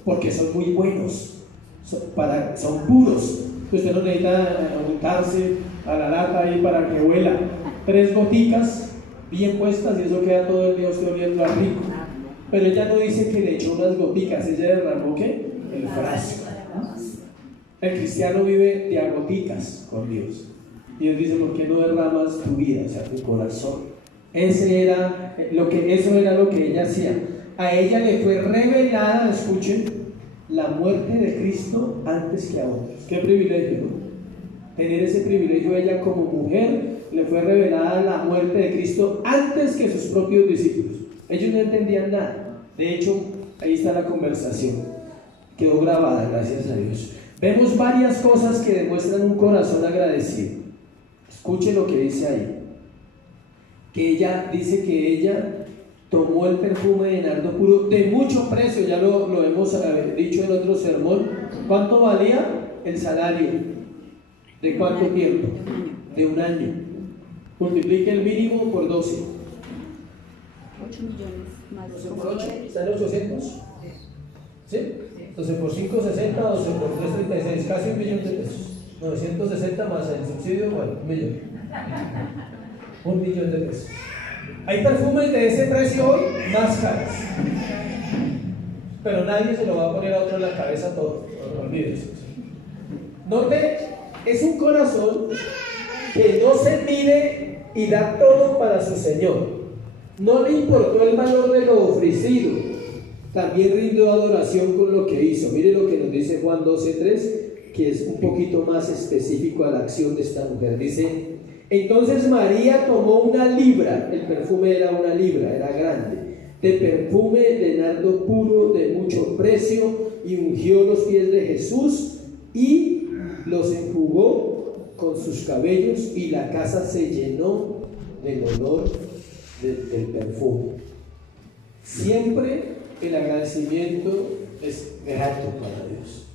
Porque son muy buenos. Son puros. Usted no necesita untarse a la lata ahí para que huela. 3 goticas bien puestas y eso queda todo el día usted oliendo a rico. Pero ella no dice que le echó unas goticas, ella derramó ¿qué? El frasco. El cristiano vive de a goticas con Dios. Y Dios dice, ¿por qué no derramas tu vida, o sea, tu corazón? Eso era lo que ella hacía. A ella le fue revelada, escuchen, la muerte de Cristo antes que a otros. Qué privilegio, ¿no? Tener ese privilegio. Ella como mujer le fue revelada la muerte de Cristo antes que sus propios discípulos. Ellos no entendían nada. De hecho, ahí está la conversación. Quedó grabada, gracias a Dios. Vemos varias cosas que demuestran un corazón agradecido. Escuche lo que dice ahí. Que ella dice que ella tomó el perfume de nardo puro de mucho precio, ya lo hemos dicho en otro sermón. ¿Cuánto valía el salario? ¿De cuánto tiempo? De un año. Multiplique el mínimo por 12. 8 millones más. 12 por 8, ¿están en 800? ¿Sí? 12 por 5, 60, 12 por 3, 36, casi 1 millón de pesos. 960 más el subsidio, bueno, 1 millón. 1 millón de pesos. Hay perfumes de ese precio hoy más caros, pero nadie se lo va a poner a otro en la cabeza todo, no olvídese. Note, es un corazón que no se mide y da todo para su Señor. No le importó el valor de lo ofrecido, también rindió adoración con lo que hizo. Mire lo que nos dice Juan 12:3, que es un poquito más específico a la acción de esta mujer. Dice: entonces María tomó una libra, el perfume era una libra, era grande, de perfume de nardo puro de mucho precio, y ungió los pies de Jesús y los enjugó con sus cabellos, y la casa se llenó del olor del perfume. Siempre el agradecimiento es grato para Dios.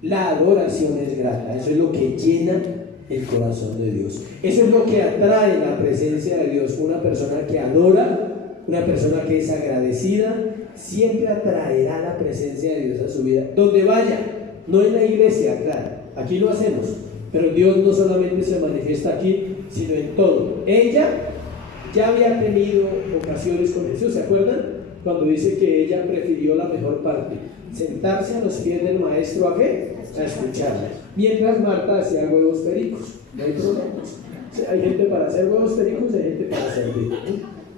La adoración es grata, eso es lo que llena el corazón de Dios. Eso es lo que atrae la presencia de Dios. Una persona que adora, una persona que es agradecida, siempre atraerá la presencia de Dios a su vida. Donde vaya, no en la iglesia, claro, aquí lo hacemos, pero Dios no solamente se manifiesta aquí, sino en todo. Ella ya había tenido ocasiones con Jesús, ¿se acuerdan? Cuando dice que ella prefirió la mejor parte, sentarse a los pies del maestro, ¿a qué? A escucharle. Mientras Marta hacía huevos pericos. No hay problema. Hay gente para hacer huevos pericos, hay gente para servir.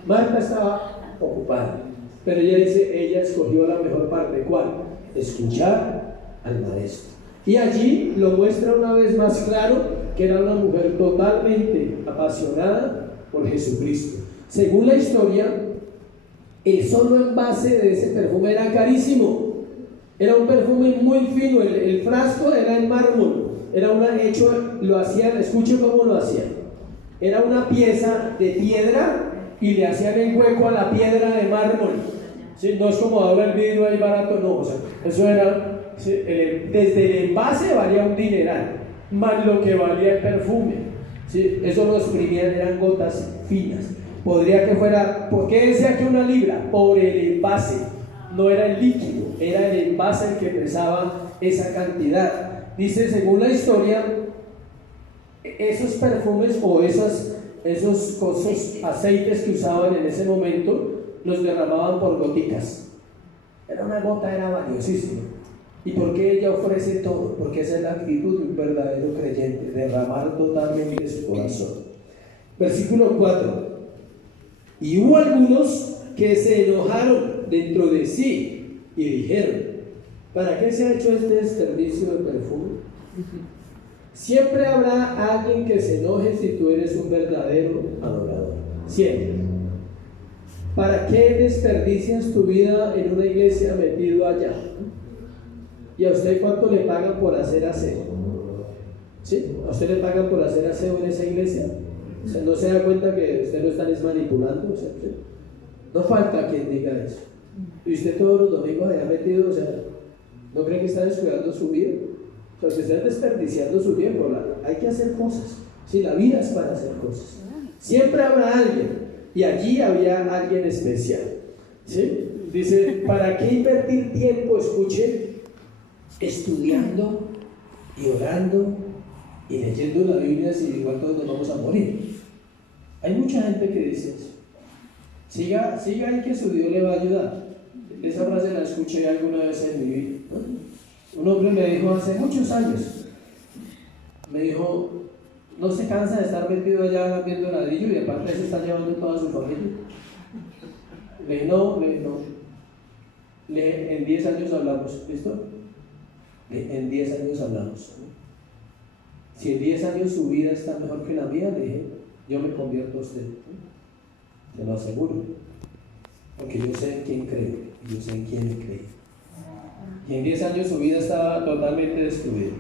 Marta estaba ocupada, pero ella dice, ella escogió la mejor parte. ¿Cuál? Escuchar al maestro. Y allí lo muestra una vez más claro que era una mujer totalmente apasionada por Jesucristo. Según la historia, el solo envase de ese perfume era carísimo. Era un perfume muy fino, el frasco era en mármol, era lo hacían, escuche cómo lo hacían. Era una pieza de piedra y le hacían el hueco a la piedra de mármol. ¿Sí? No es como ahora el vidrio ahí barato, no, o sea, eso era, ¿sí? Desde el envase valía un dineral, más lo que valía el perfume. ¿Sí? Eso lo exprimían, eran gotas finas. Podría que fuera, ¿por qué decía que una libra? Por el envase, no era el líquido, era el envase el que pesaba esa cantidad. Dice, según la historia, esos perfumes o esos aceites que usaban en ese momento, los derramaban por goticas. Era una gota, era valiosísima. ¿Y por qué ella ofrece todo? Porque esa es la actitud de un verdadero creyente, derramar totalmente su corazón. Versículo 4. Y hubo algunos que se enojaron dentro de sí y dijeron: ¿para qué se ha hecho este desperdicio de perfume? Siempre habrá alguien que se enoje si tú eres un verdadero adorador. Siempre. ¿Para qué desperdicias tu vida en una iglesia metido allá? ¿Y a usted cuánto le pagan por hacer aseo? ¿Sí? ¿A usted le pagan por hacer aseo en esa iglesia? O sea, ¿no se da cuenta que usted lo están manipulando? O sea, ¿sí? No falta quien diga eso. Y usted todos los domingos allá metido, o sea, ¿no cree que está descuidando su vida? O sea, usted está desperdiciando su tiempo. Hay que hacer cosas. Sí, la vida es para hacer cosas. Siempre habrá alguien, y allí había alguien especial. ¿Sí? Dice, ¿para qué invertir tiempo, escuche, estudiando y orando y leyendo la Biblia si igual todos nos vamos a morir? Hay mucha gente que dice eso. Siga ahí que su Dios le va a ayudar. Esa frase la escuché alguna vez en mi vida, ¿no? Un hombre me dijo hace muchos años, me dijo, ¿no se cansa de estar metido allá viendo ladrillo y aparte se está llevando toda su familia? Le dije, no. En 10 años hablamos, ¿listo? En 10 años hablamos. Si en 10 años su vida está mejor que la mía, le dije, yo me convierto a usted. Te lo aseguro. Porque yo sé en quién creo, y yo sé en quién creo. Y en 10 años su vida estaba totalmente destruida.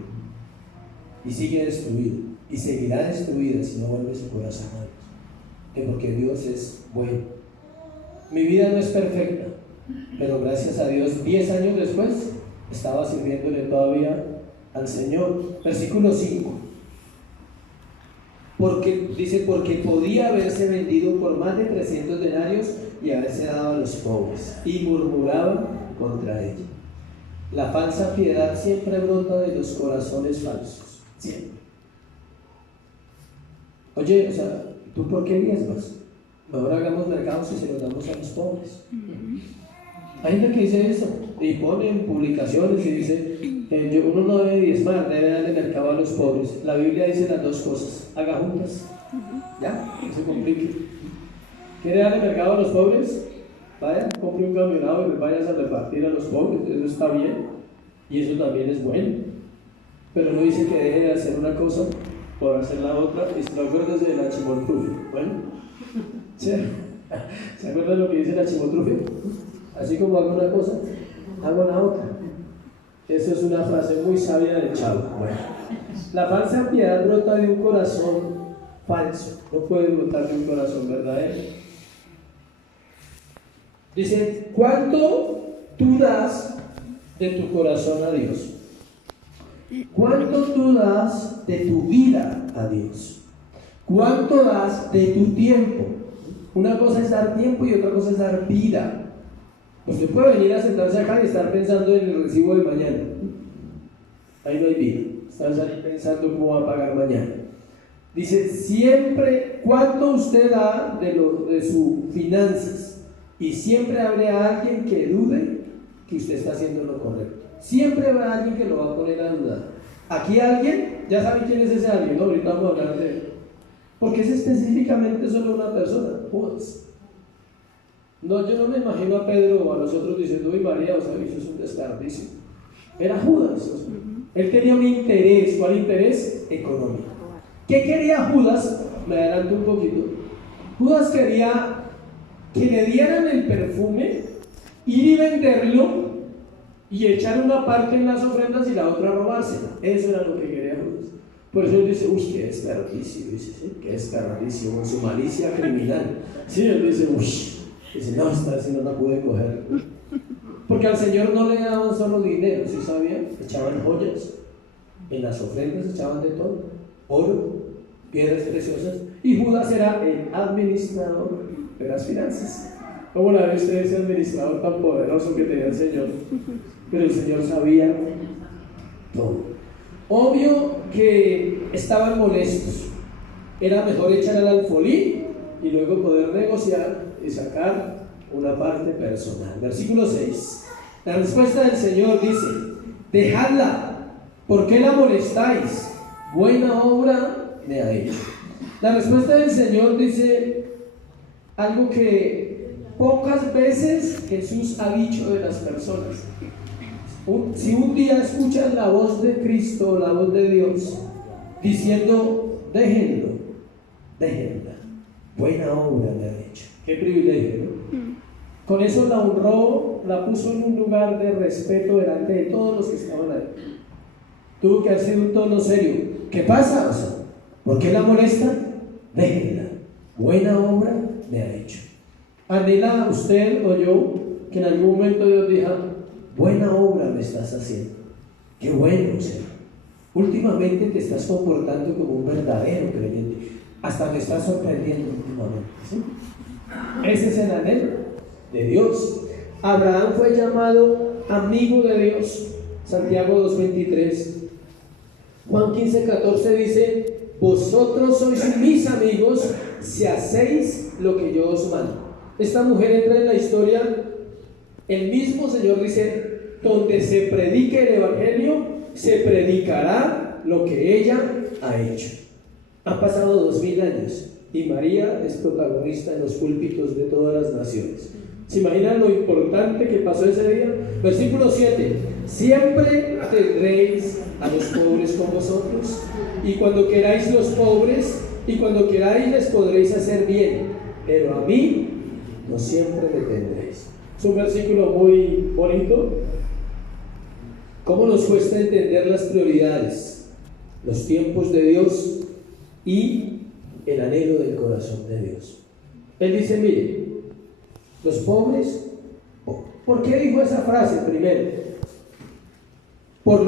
Y sigue destruida. Y seguirá destruida si no vuelve su corazón a Dios. Porque Dios es bueno. Mi vida no es perfecta, pero gracias a Dios, 10 años después, estaba sirviéndole todavía al Señor. Versículo 5. Porque podía haberse vendido por más de 300 denarios y haberse dado a los pobres. Y murmuraban contra ella. La falsa piedad siempre brota de los corazones falsos. Siempre. Oye, o sea, ¿tú por qué diezmas? Mejor hagamos mercados y se los damos a los pobres. Hay gente que dice eso y pone en publicaciones y dice uno no debe diezmar, debe darle mercado a los pobres. La Biblia dice las dos cosas: haga juntas, ya, no se complique. ¿Quiere darle mercado a los pobres? Vaya, compre un camionado y vayas a repartir a los pobres. Eso está bien y eso también es bueno, pero no dice que deje de hacer una cosa por hacer la otra. Y no acuerdas de la chimoltrufia. Bueno, ¿se acuerdan de lo que dice la chimoltrufia? Así como hago una cosa, hago la otra. Esa es una frase muy sabia de Chavo. Bueno, la falsa piedad brota de un corazón falso, no puede brotar de un corazón verdadero. Dice: ¿cuánto tú das de tu corazón a Dios? ¿Cuánto tú das de tu vida a Dios? ¿Cuánto das de tu tiempo? Una cosa es dar tiempo y otra cosa es dar vida. Usted puede venir a sentarse acá y estar pensando en el recibo de mañana. Ahí no hay vida. Estás ahí pensando cómo va a pagar mañana. Dice: siempre, ¿cuánto usted da de sus finanzas? Y siempre habrá alguien que dude que usted está haciendo lo correcto. Siempre habrá alguien que lo va a poner a dudar. Aquí alguien, ya saben quién es ese alguien, ¿no? Ahorita vamos a hablar de él. Porque es específicamente solo una persona, Judas. No, yo no me imagino a Pedro o a los otros diciendo: uy, María, o sea, eso es un desperdicio. Era Judas. O sea, él tenía un interés. ¿Cuál interés? Económico. ¿Qué quería Judas? Me adelanto un poquito. Judas quería que le dieran el perfume, ir y venderlo y echar una parte en las ofrendas y la otra robársela. Eso era lo que quería Judas. Por eso él dice: uy, qué desperdicio. Dice: sí, qué desperdicio, con su malicia criminal. Sí, él dice: uy. Dice: no, esta vez no la pude coger. Porque al Señor no le daban solo dinero, ¿sí sabían? Echaban joyas, en las ofrendas echaban de todo: oro, piedras preciosas. Y Judas era el administrador de las finanzas. ¿Cómo la ve usted, ese administrador tan poderoso que tenía el Señor? Pero el Señor sabía todo. Obvio que estaban molestos. Era mejor echar al alfolí y luego poder negociar y sacar una parte personal. Versículo 6. La respuesta del Señor dice: dejadla, ¿por qué la molestáis? Buena obra me ha hecho. La respuesta del Señor dice algo que pocas veces Jesús ha dicho de las personas. Si un día escuchan la voz de Cristo, la voz de Dios, diciendo: déjenlo, déjenla, buena obra me ha hecho. Qué privilegio, ¿no? Con eso la honró, la puso en un lugar de respeto delante de todos los que estaban ahí. Tuvo que hacer un tono serio. ¿Qué pasa? O sea, ¿por qué la molesta? Déjenla, buena obra me ha hecho. ¿Anhela usted o yo que en algún momento Dios diga: buena obra me estás haciendo? Qué bueno, o sea, últimamente te estás comportando como un verdadero creyente. Hasta me estás sorprendiendo últimamente, ¿sí? Ese es el anhelo de Dios. Abraham fue llamado amigo de Dios. Santiago 2:23. Juan 15:14 dice: vosotros sois mis amigos si hacéis lo que yo os mando. Esta mujer entra en la historia. El mismo Señor dice: donde se predique el evangelio, se predicará lo que ella ha hecho. Han pasado 2000 años y María es protagonista en los púlpitos de todas las naciones. ¿Se imaginan lo importante que pasó ese día? Versículo 7: siempre tendréis a los pobres con vosotros, y cuando queráis los pobres, y cuando queráis les podréis hacer bien, pero a mí no siempre me tendréis. Es un versículo muy bonito. ¿Cómo nos cuesta entender las prioridades, los tiempos de Dios y el anhelo del corazón de Dios? Él dice: mire, Los pobres, ¿por qué dijo esa frase primero? Por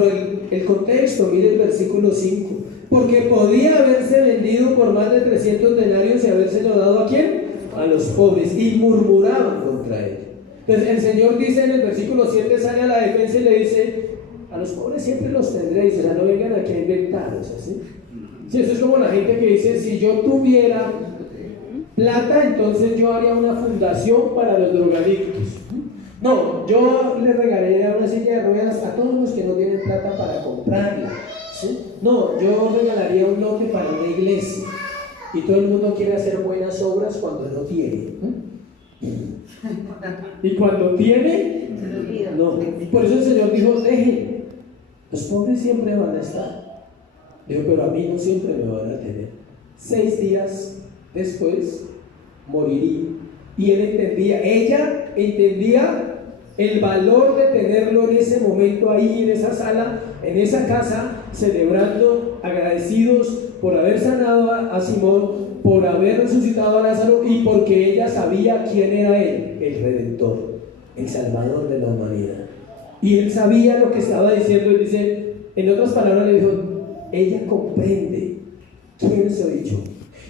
el contexto, mire el versículo 5. Porque podía haberse vendido por más de 300 denarios y habérselo dado ¿a quién? A los pobres, y murmuraban contra él. Entonces el Señor dice en el versículo 7, sale a la defensa y le dice: a los pobres siempre los tendréis, o sea, no vengan aquí a inventar, o sea, ¿sí? Sí, eso es como la gente que dice: si yo tuviera plata, entonces yo haría una fundación para los drogadictos. No, yo le regalaría una silla de ruedas a todos los que no tienen plata para comprarla, ¿sí? No, yo regalaría un lote para una iglesia. Y todo el mundo quiere hacer buenas obras cuando no tiene. Y cuando tiene, no. Por eso el Señor dijo: dejen, los pobres siempre van a estar. Dijo: pero a mí no siempre me van a tener. 6 días después moriría. Y él entendía, ella entendía el valor de tenerlo en ese momento ahí, en esa sala, en esa casa, celebrando, agradecidos por haber sanado a Simón, por haber resucitado a Lázaro, y porque ella sabía quién era él, el Redentor, el Salvador de la humanidad. Y él sabía lo que estaba diciendo. Él dice, en otras palabras le dijo: ella comprende quién soy yo,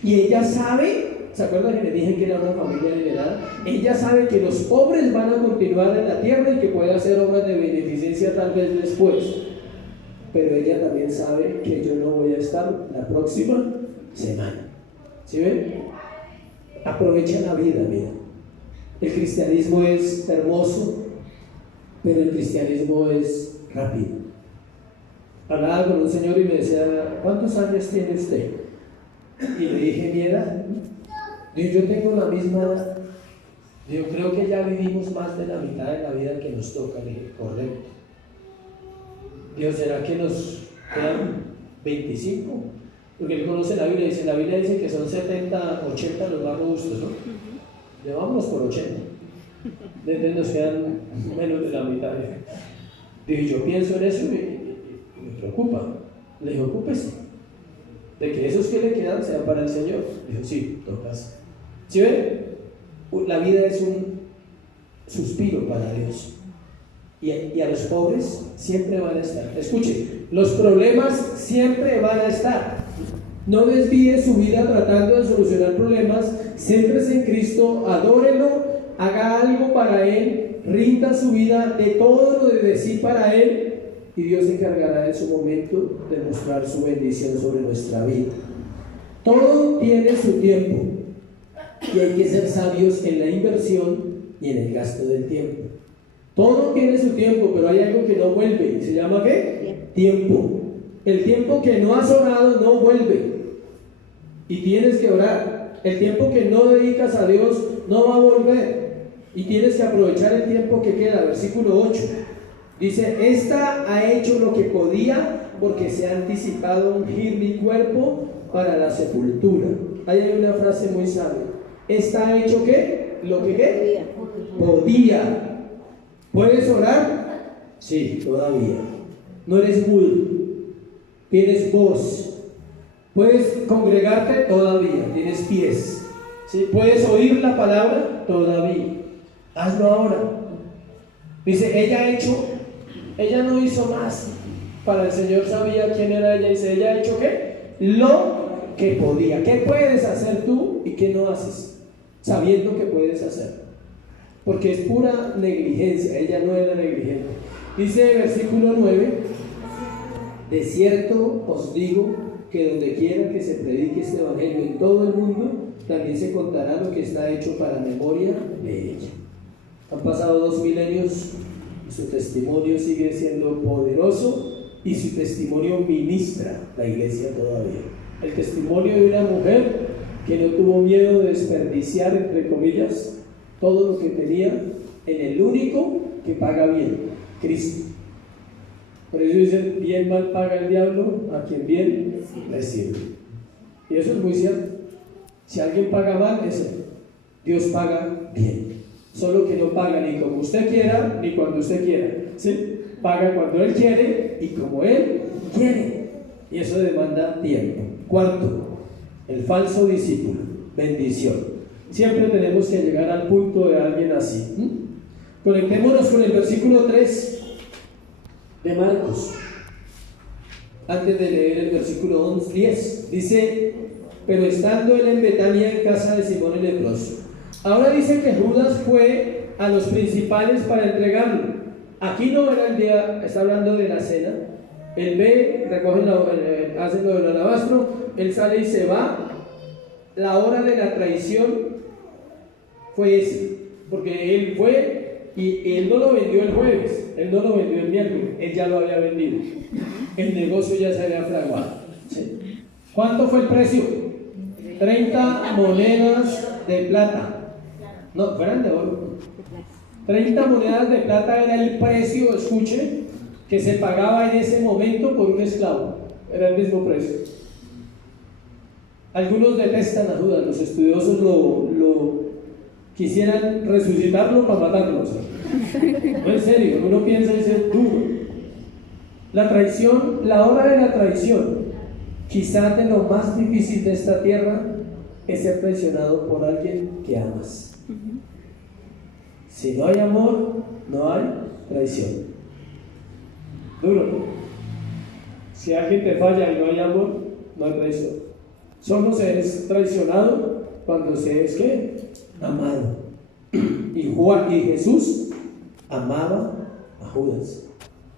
y ella sabe. ¿Se acuerdan que le dije que era una familia liberal? Ella sabe que los pobres van a continuar en la tierra y que puede hacer obras de beneficencia tal vez después. Pero ella también sabe que yo no voy a estar la próxima semana. ¿Sí ven? Aprovecha la vida, mira. El cristianismo es hermoso, pero el cristianismo es rápido. Hablaba con un señor y me decía: ¿cuántos años tiene usted? Y le dije mi edad. Digo: yo tengo la misma edad. Digo: creo que ya vivimos más de la mitad de la vida que nos toca. Le dije: correcto. Digo: ¿será que nos quedan 25? Porque él conoce la Biblia, la Biblia dice que son 70, 80 los más robustos, ¿no? Le vamos por 80. Entonces nos quedan menos de la mitad. Digo: yo pienso en eso y me preocupa. Le dije: ocúpese de que esos que le quedan sean para el Señor. Dijo: sí, tocas. ¿Sí ven? La vida es un suspiro para Dios. Y a los pobres siempre van a estar. Escuche, los problemas siempre van a estar. No desvíe su vida tratando de solucionar problemas. Céntrese en Cristo, adórelo, haga algo para Él, rinda su vida de todo lo de sí para Él, y Dios se encargará en su momento de mostrar su bendición sobre nuestra vida. Todo tiene su tiempo, y hay que ser sabios en la inversión y en el gasto del tiempo. Todo tiene su tiempo, pero hay algo que no vuelve. ¿Se llama qué? Tiempo. El tiempo que no has orado no vuelve, y tienes que orar. El tiempo que no dedicas a Dios no va a volver, y tienes que aprovechar el tiempo que queda. Versículo 8 dice: esta ha hecho lo que podía, porque se ha anticipado ungir mi cuerpo para la sepultura. Ahí hay una frase muy sabia: esta ha hecho ¿qué? Lo que ¿qué? Podía. ¿Puedes orar? Sí, todavía. No eres mudo, tienes voz. ¿Puedes congregarte? Todavía, tienes pies. ¿Sí? ¿Puedes oír la palabra? Todavía. Hazlo ahora. Dice: ella no hizo más. Para el Señor sabía quién era ella. Dice: ella ha hecho ¿qué? Lo que podía. ¿Qué puedes hacer tú y qué no haces? Sabiendo que puedes hacer. Porque es pura negligencia. Ella no era negligente. Dice versículo 9: de cierto os digo que donde quiera que se predique este evangelio en todo el mundo, también se contará lo que está hecho para memoria de ella. Han pasado 2 milenios y su testimonio sigue siendo poderoso, y su testimonio ministra la iglesia todavía. El testimonio de una mujer que no tuvo miedo de desperdiciar, entre comillas, todo lo que tenía en el único que paga bien, Cristo. Por eso dicen: bien mal paga el diablo a quien bien le sirve. Y eso es muy cierto. Si alguien paga mal, Dios paga bien. Solo que no paga ni como usted quiera, ni cuando usted quiera, ¿sí? Paga cuando Él quiere y como Él quiere. Y eso demanda tiempo. Cuarto, el falso discípulo. Bendición. Siempre tenemos que llegar al punto de alguien así. Conectémonos con el versículo 3 de Marcos. Antes de leer el versículo 10, dice: pero estando él en Betania, en casa de Simón el leproso. Ahora dice que Judas fue a los principales para entregarlo. Aquí no era el día, está hablando de la cena. Él ve, recogen, hacen lo del alabastro, él sale y se va. La hora de la traición fue ese, porque él fue y él no lo vendió el jueves, él no lo vendió el miércoles, él ya lo había vendido. El negocio ya se había fraguado. ¿Sí? ¿Cuánto fue el precio? 30 monedas de plata. No, fueran de oro. 30 monedas de plata era el precio, escuche, que se pagaba en ese momento por un esclavo. Era el mismo precio. Algunos detestan a Judas, los estudiosos lo quisieran resucitarlo para matarlo. No, en serio, uno piensa en ser duro. La traición, la hora de la traición, quizás de lo más difícil de esta tierra, es ser traicionado por alguien que amas. Si no hay amor, no hay traición. Duro, ¿no? Si alguien te falla y no hay amor, no hay traición. Solo se es traicionado cuando se es ¿qué? Amado. Y Jesús amaba a Judas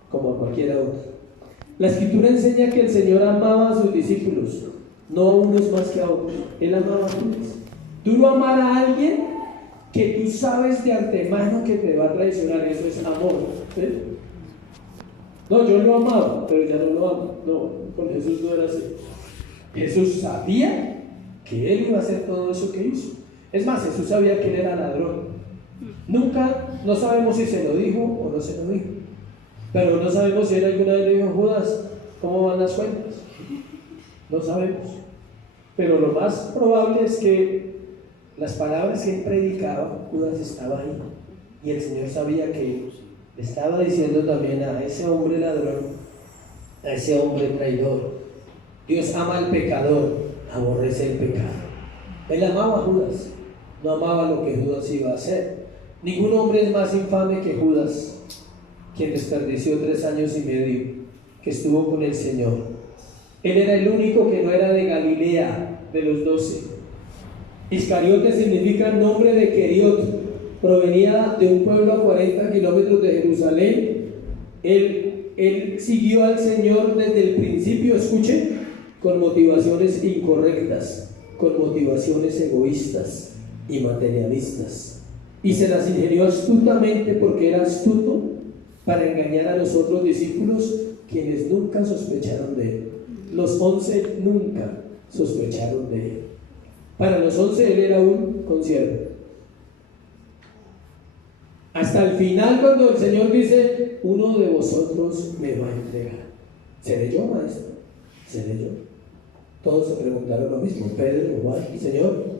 como a cualquiera otro. La Escritura enseña que el Señor amaba a sus discípulos, no a unos más que a otros. Él amaba a Judas. Duro amar a alguien que tú sabes de antemano que te va a traicionar, eso es amor. ¿Sí? No, yo lo amaba, pero ya no lo amo. No, con Jesús no era así. Jesús sabía que él iba a hacer todo eso que hizo. Es más, Jesús sabía que él era ladrón. Nunca, no sabemos si se lo dijo o no se lo dijo. Pero no sabemos si él alguna vez le dijo: Judas, ¿cómo van las cuentas? No sabemos. Pero lo más probable es que las palabras que él predicaba, Judas estaba ahí. Y el Señor sabía que le estaba diciendo también a ese hombre ladrón, a ese hombre traidor: Dios ama al pecador, aborrece el pecado. Él amaba a Judas, no amaba lo que Judas iba a hacer. Ningún hombre es más infame que Judas, quien desperdició 3 años y medio, que estuvo con el Señor. Él era el único que no era de Galilea, de los 12. Iscariote significa nombre de Queriot, provenía de un pueblo a 40 kilómetros de Jerusalén. Él siguió al Señor desde el principio, escuchen, con motivaciones incorrectas, con motivaciones egoístas y materialistas. Y se las ingenió astutamente porque era astuto para engañar a los otros discípulos, quienes nunca sospecharon de él. Los 11 nunca sospecharon de él. Para los 11 él era un consiervo. Hasta el final, cuando el Señor dice: uno de vosotros me va a entregar. ¿Seré yo, maestro? ¿Seré yo? Todos se preguntaron lo mismo. Pedro, Juan, Señor.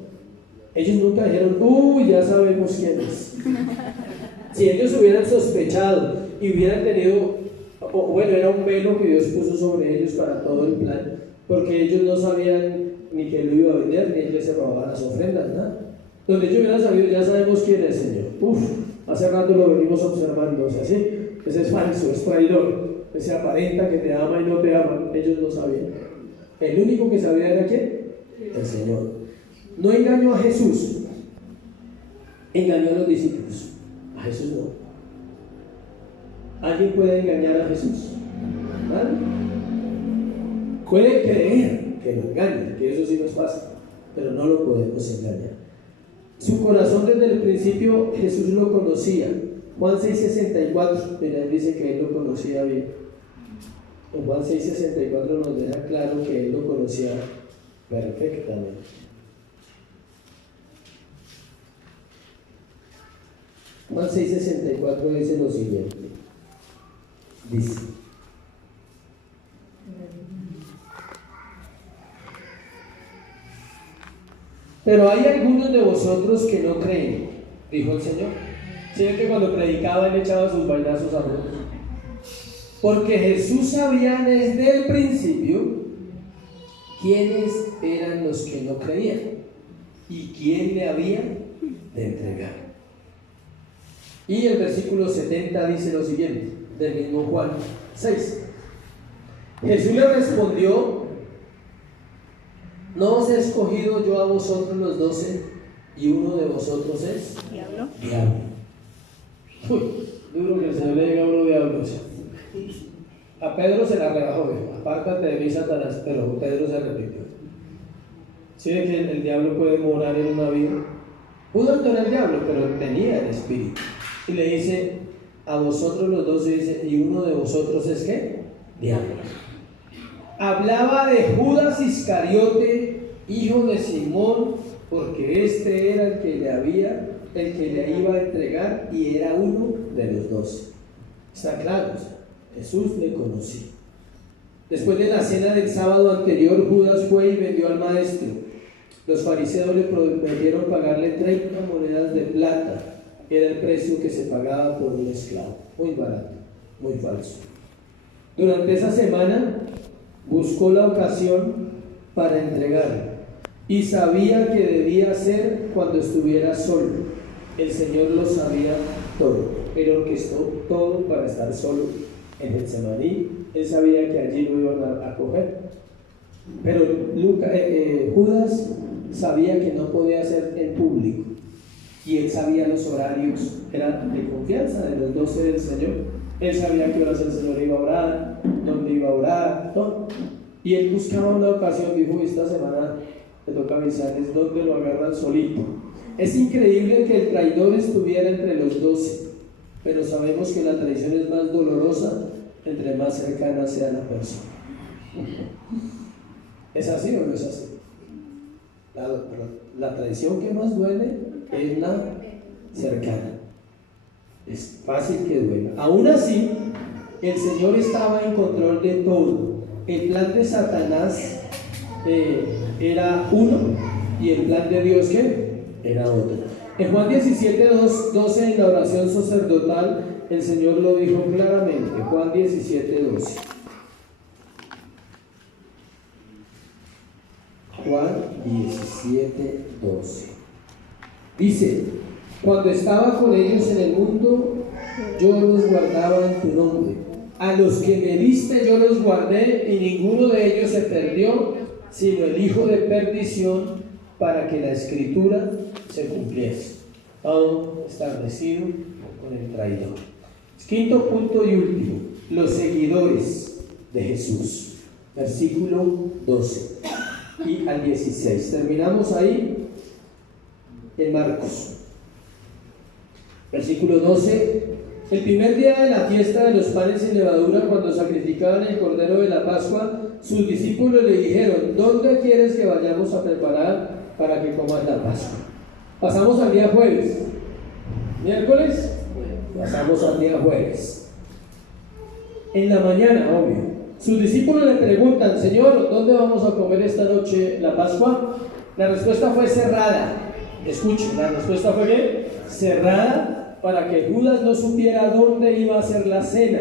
Ellos nunca dijeron: uy, ya sabemos quién es. Si ellos hubieran sospechado y hubieran tenido, bueno, era un velo que Dios puso sobre ellos para todo el plan, porque ellos no sabían ni que lo iba a vender, ni ellos se robaban las ofrendas, nada. Donde ellos hubieran sabido: ya sabemos quién es, Señor. Hace rato lo venimos observando, o sea, ¿sí? Ese es falso, es traidor, ese aparenta que te ama y no te ama. Ellos no sabían. El único que sabía era ¿quién? El Señor. No engañó a Jesús, engañó a los discípulos. A Jesús no. ¿Alguien puede engañar a Jesús? ¿Vale? Puede creer que lo engañan, que eso sí nos pasa, pero no lo podemos engañar. Su corazón desde el principio Jesús lo conocía. Juan 6:64, mira, él dice que él lo conocía bien. En Juan 6:64 nos deja claro que él lo conocía perfectamente. Juan 6:64 dice lo siguiente. Dice: pero hay algunos de vosotros que no creen, dijo el Señor. ¿Sí que cuando predicaba él echaba sus vainazos a todos? Porque Jesús sabía desde el principio quiénes eran los que no creían. y quién le había de entregar. Y el versículo 70 dice lo siguiente, del mismo Juan 6. Jesús le respondió: ¿no os he escogido yo a vosotros los 12 y uno de vosotros es Diablo. diablo? Uy, duro que el Señor le diga a uno diablo. A Pedro se la rebajó, dijo: apártate de mí, Satanás. Pero Pedro se arrepintió. ¿Sí ve que el diablo puede morar en una vida? Pudo no era el diablo, pero tenía el espíritu. Y le dice: a vosotros los 12, dice, y uno de vosotros es ¿qué? Diablo. Hablaba de Judas Iscariote, hijo de Simón, porque este era el que le iba a entregar, y era uno de los 12. Está claro, Jesús le conocía. Después de la cena del sábado anterior, Judas fue y vendió al maestro. Los fariseos le prometieron pagarle 30 monedas de plata. Era el precio que se pagaba por un esclavo. Muy barato, muy falso. Durante esa semana buscó la ocasión para entregarlo y sabía que debía hacer cuando estuviera solo. El Señor lo sabía todo. Él orquestó todo para estar solo en Getsemaní. Él sabía que allí lo iban a coger. Pero Judas sabía que no podía hacer en público. Y él sabía los horarios, eran de confianza de los 12 del Señor. Él sabía que horas el Señor iba a orar, dónde iba a orar, todo. Y él buscaba una ocasión, dijo: esta semana le toca avisarles dónde lo agarran solito. Es increíble que el traidor estuviera entre los 12, pero sabemos que la traición es más dolorosa entre más cercana sea la persona. ¿Es así o no es así? La traición que más duele es la cercana. Es fácil que duela. Aún así, el Señor estaba en control de todo. El plan de Satanás era uno y el plan de Dios ¿qué? Era otro. En Juan 17:12, en la oración sacerdotal, el Señor lo dijo claramente. Juan 17:12. Juan 17:12. Dice: cuando estaba con ellos en el mundo, yo los guardaba en tu nombre. A los que me diste yo los guardé, y ninguno de ellos se perdió, sino el hijo de perdición, para que la escritura se cumpliese. Todo establecido con el traidor. Quinto punto y último: los seguidores de Jesús. Versículo 12 y al 16. Terminamos ahí en Marcos. Versículo 12. El primer día de la fiesta de los panes sin levadura, cuando sacrificaban el cordero de la Pascua, sus discípulos le dijeron: ¿dónde quieres que vayamos a preparar para que comas la Pascua? Pasamos al día jueves. ¿Miércoles? Pasamos al día jueves. En la mañana, obvio. Sus discípulos le preguntan: Señor, ¿dónde vamos a comer esta noche la Pascua? La respuesta fue cerrada. Escuchen, la respuesta fue ¿qué? Cerrada, para que Judas no supiera dónde iba a ser la cena,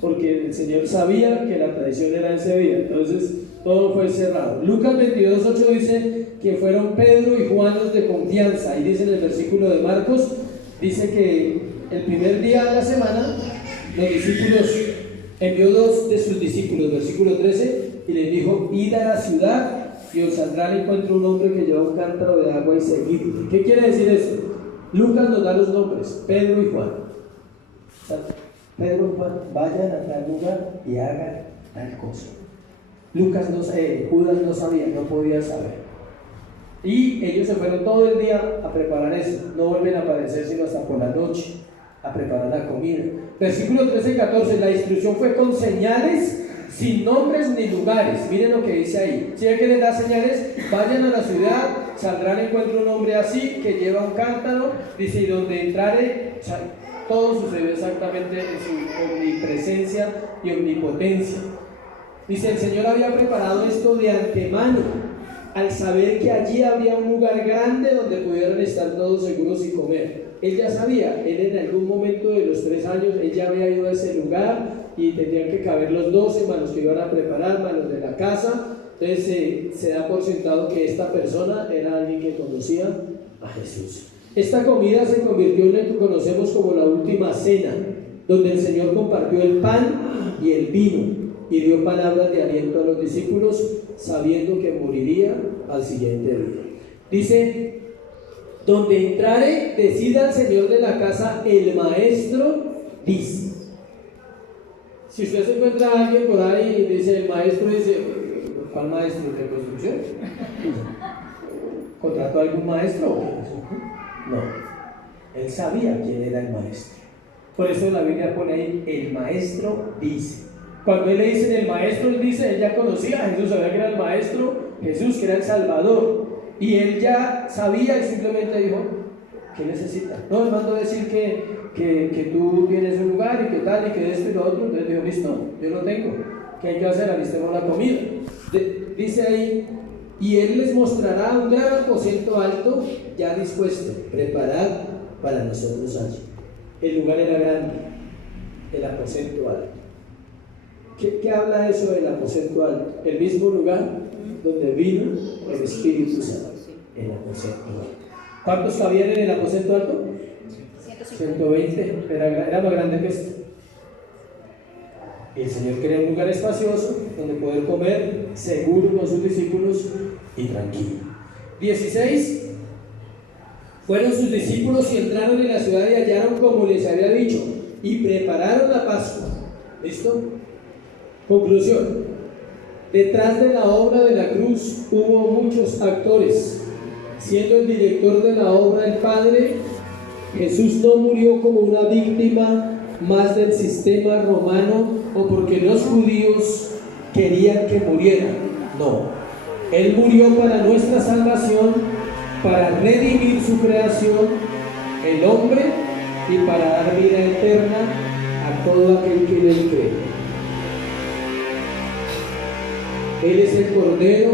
porque el Señor sabía que la tradición era ese día. Entonces todo fue cerrado. Lucas 22:8 dice que fueron Pedro y Juan los de confianza, y dice en el versículo de Marcos, dice que el primer día de la semana los discípulos envió 2 de sus discípulos, versículo 13, y les dijo: id a la ciudad y os saldrá al encuentro un hombre que lleva un cántaro de agua y seguidle. ¿Qué quiere decir eso? Lucas nos da los nombres: Pedro y Juan. Pedro y Juan, vayan a tal lugar y hagan tal cosa. Judas no sabía, no podía saber. Y ellos se fueron todo el día a preparar eso. No vuelven a aparecer sino hasta por la noche, a preparar la comida. Versículo 13 y 14, la instrucción fue con señales, sin nombres ni lugares. Miren lo que dice ahí. Si hay que les da señales: vayan a la ciudad, saldrán encuentro un hombre así, que lleva un cántaro, dice, y donde entrare, o sea, todo sucedió exactamente en su omnipresencia y omnipotencia. Dice: el Señor había preparado esto de antemano, al saber que allí había un lugar grande donde pudieran estar todos seguros y comer. Él ya sabía, él en algún momento de los 3 años, él ya había ido a ese lugar, y tenían que caber los 12 más los que iban a preparar, más los de la casa. Entonces se da por sentado que esta persona era alguien que conocía a Jesús. Esta comida se convirtió en lo que conocemos como la última cena, donde el Señor compartió el pan y el vino y dio palabras de aliento a los discípulos, sabiendo que moriría al siguiente día. Dice: donde entrare, decida al Señor de la casa, el maestro dice. Si usted se encuentra a alguien por ahí y dice, el maestro dice, ¿cuál maestro de construcción? ¿Contrató a algún maestro? No, él sabía quién era el maestro. Por eso la Biblia pone ahí, el maestro dice. Cuando él le dice el maestro, él dice, él ya conocía a Jesús, sabía que era el maestro Jesús, que era el Salvador. Y él ya sabía y simplemente dijo, ¿qué necesita? No, me mandó a decir que tú tienes un lugar y que tal y que esto y lo otro. Entonces dijo, listo, yo lo tengo. ¿Qué hay que hacer? Alistemos la comida. Dice ahí, y él les mostrará un gran aposento alto ya dispuesto, preparado para nosotros allí. El lugar era grande, el aposento alto. ¿Qué habla eso del aposento alto? El mismo lugar donde vino el Espíritu Santo, el aposento alto. ¿Cuántos cabían en el aposento alto? 120, era más grande que este. Y el Señor quería un lugar espacioso donde poder comer seguro con sus discípulos y tranquilo. 16. Fueron sus discípulos y entraron en la ciudad y hallaron como les había dicho y prepararon la Pascua. ¿Listo? Conclusión. Detrás de la obra de la cruz hubo muchos actores. Siendo el director de la obra el Padre, Jesús no murió como una víctima más del sistema romano o porque los judíos querían que muriera. No, Él murió para nuestra salvación, para redimir su creación, el hombre, y para dar vida eterna a todo aquel que en Él cree. Él es el Cordero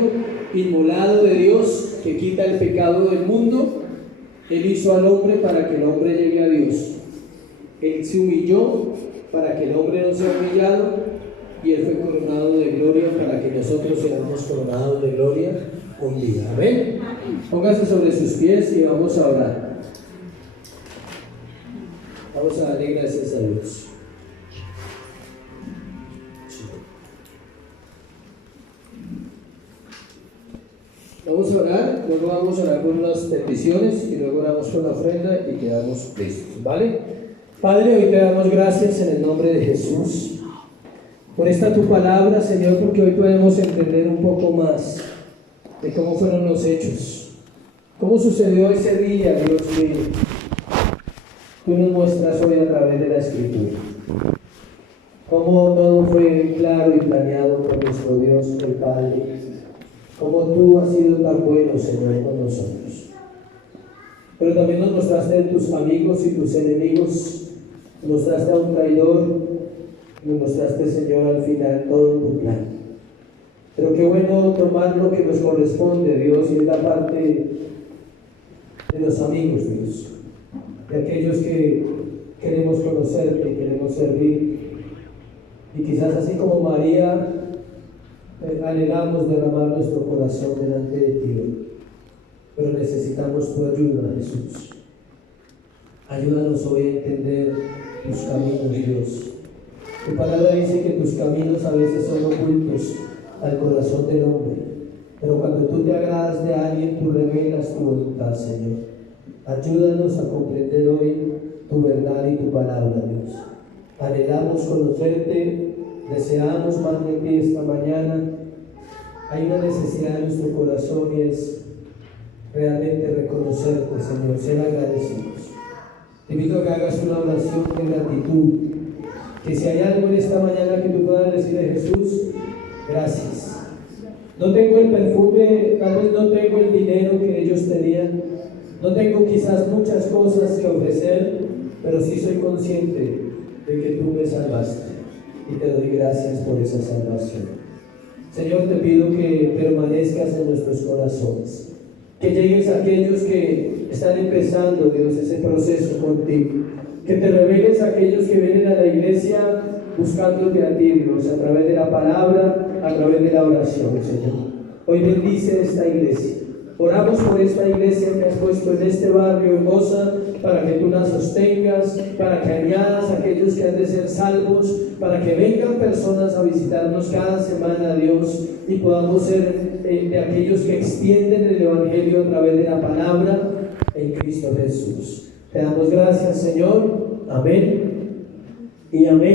inmolado de Dios que quita el pecado del mundo. Él hizo al hombre para que el hombre llegue a Dios. Él se humilló para que el hombre no sea humillado, y Él fue coronado de gloria para que nosotros seamos coronados de gloria un día. Amén. Póngase sobre sus pies y vamos a orar. Vamos a darle gracias a Dios. Vamos a orar, luego vamos a orar por unas peticiones y luego oramos por la ofrenda y quedamos listos, ¿vale? Padre, hoy te damos gracias en el nombre de Jesús por esta tu palabra, Señor, porque hoy podemos entender un poco más de cómo fueron los hechos, cómo sucedió ese día, Dios mío. Tú nos muestras hoy a través de la Escritura cómo todo fue claro y planeado por nuestro Dios, el Padre. Como tú has sido tan bueno, Señor, con nosotros. Pero también nos mostraste a tus amigos y tus enemigos, nos mostraste a un traidor, nos mostraste, Señor, al final todo tu plan. Pero qué bueno tomar lo que nos corresponde, Dios, y es la parte de los amigos, Dios, de aquellos que queremos conocerte y queremos servir. Y quizás así como María, anhelamos derramar nuestro corazón delante de ti, pero necesitamos tu ayuda, Jesús. Ayúdanos hoy a entender tus caminos, Dios. Tu palabra dice que tus caminos a veces son ocultos al corazón del hombre, pero cuando tú te agradas de alguien, tú revelas tu voluntad, Señor. Ayúdanos a comprender hoy tu verdad y tu palabra, Dios. Anhelamos conocerte, deseamos más de ti esta mañana. Hay una necesidad en nuestro corazón y es realmente reconocerte, Señor, ser agradecidos. Te invito a que hagas una oración de gratitud, que si hay algo en esta mañana que tú puedas decirle: Jesús, gracias. No tengo el perfume, tal vez no tengo el dinero que ellos tenían, no tengo quizás muchas cosas que ofrecer, pero sí soy consciente de que tú me salvaste y te doy gracias por esa salvación. Señor, te pido que permanezcas en nuestros corazones, que llegues a aquellos que están empezando, Dios, ese proceso contigo, que te reveles a aquellos que vienen a la iglesia buscándote a ti, Dios, a través de la palabra, a través de la oración, Señor. Hoy bendice esta iglesia. Oramos por esta iglesia que has puesto en este barrio Hermosa, para que tú la sostengas, para que añadas a aquellos que han de ser salvos, para que vengan personas a visitarnos cada semana, Dios, y podamos ser de aquellos que extienden el Evangelio a través de la palabra en Cristo Jesús. Te damos gracias, Señor. Amén y amén.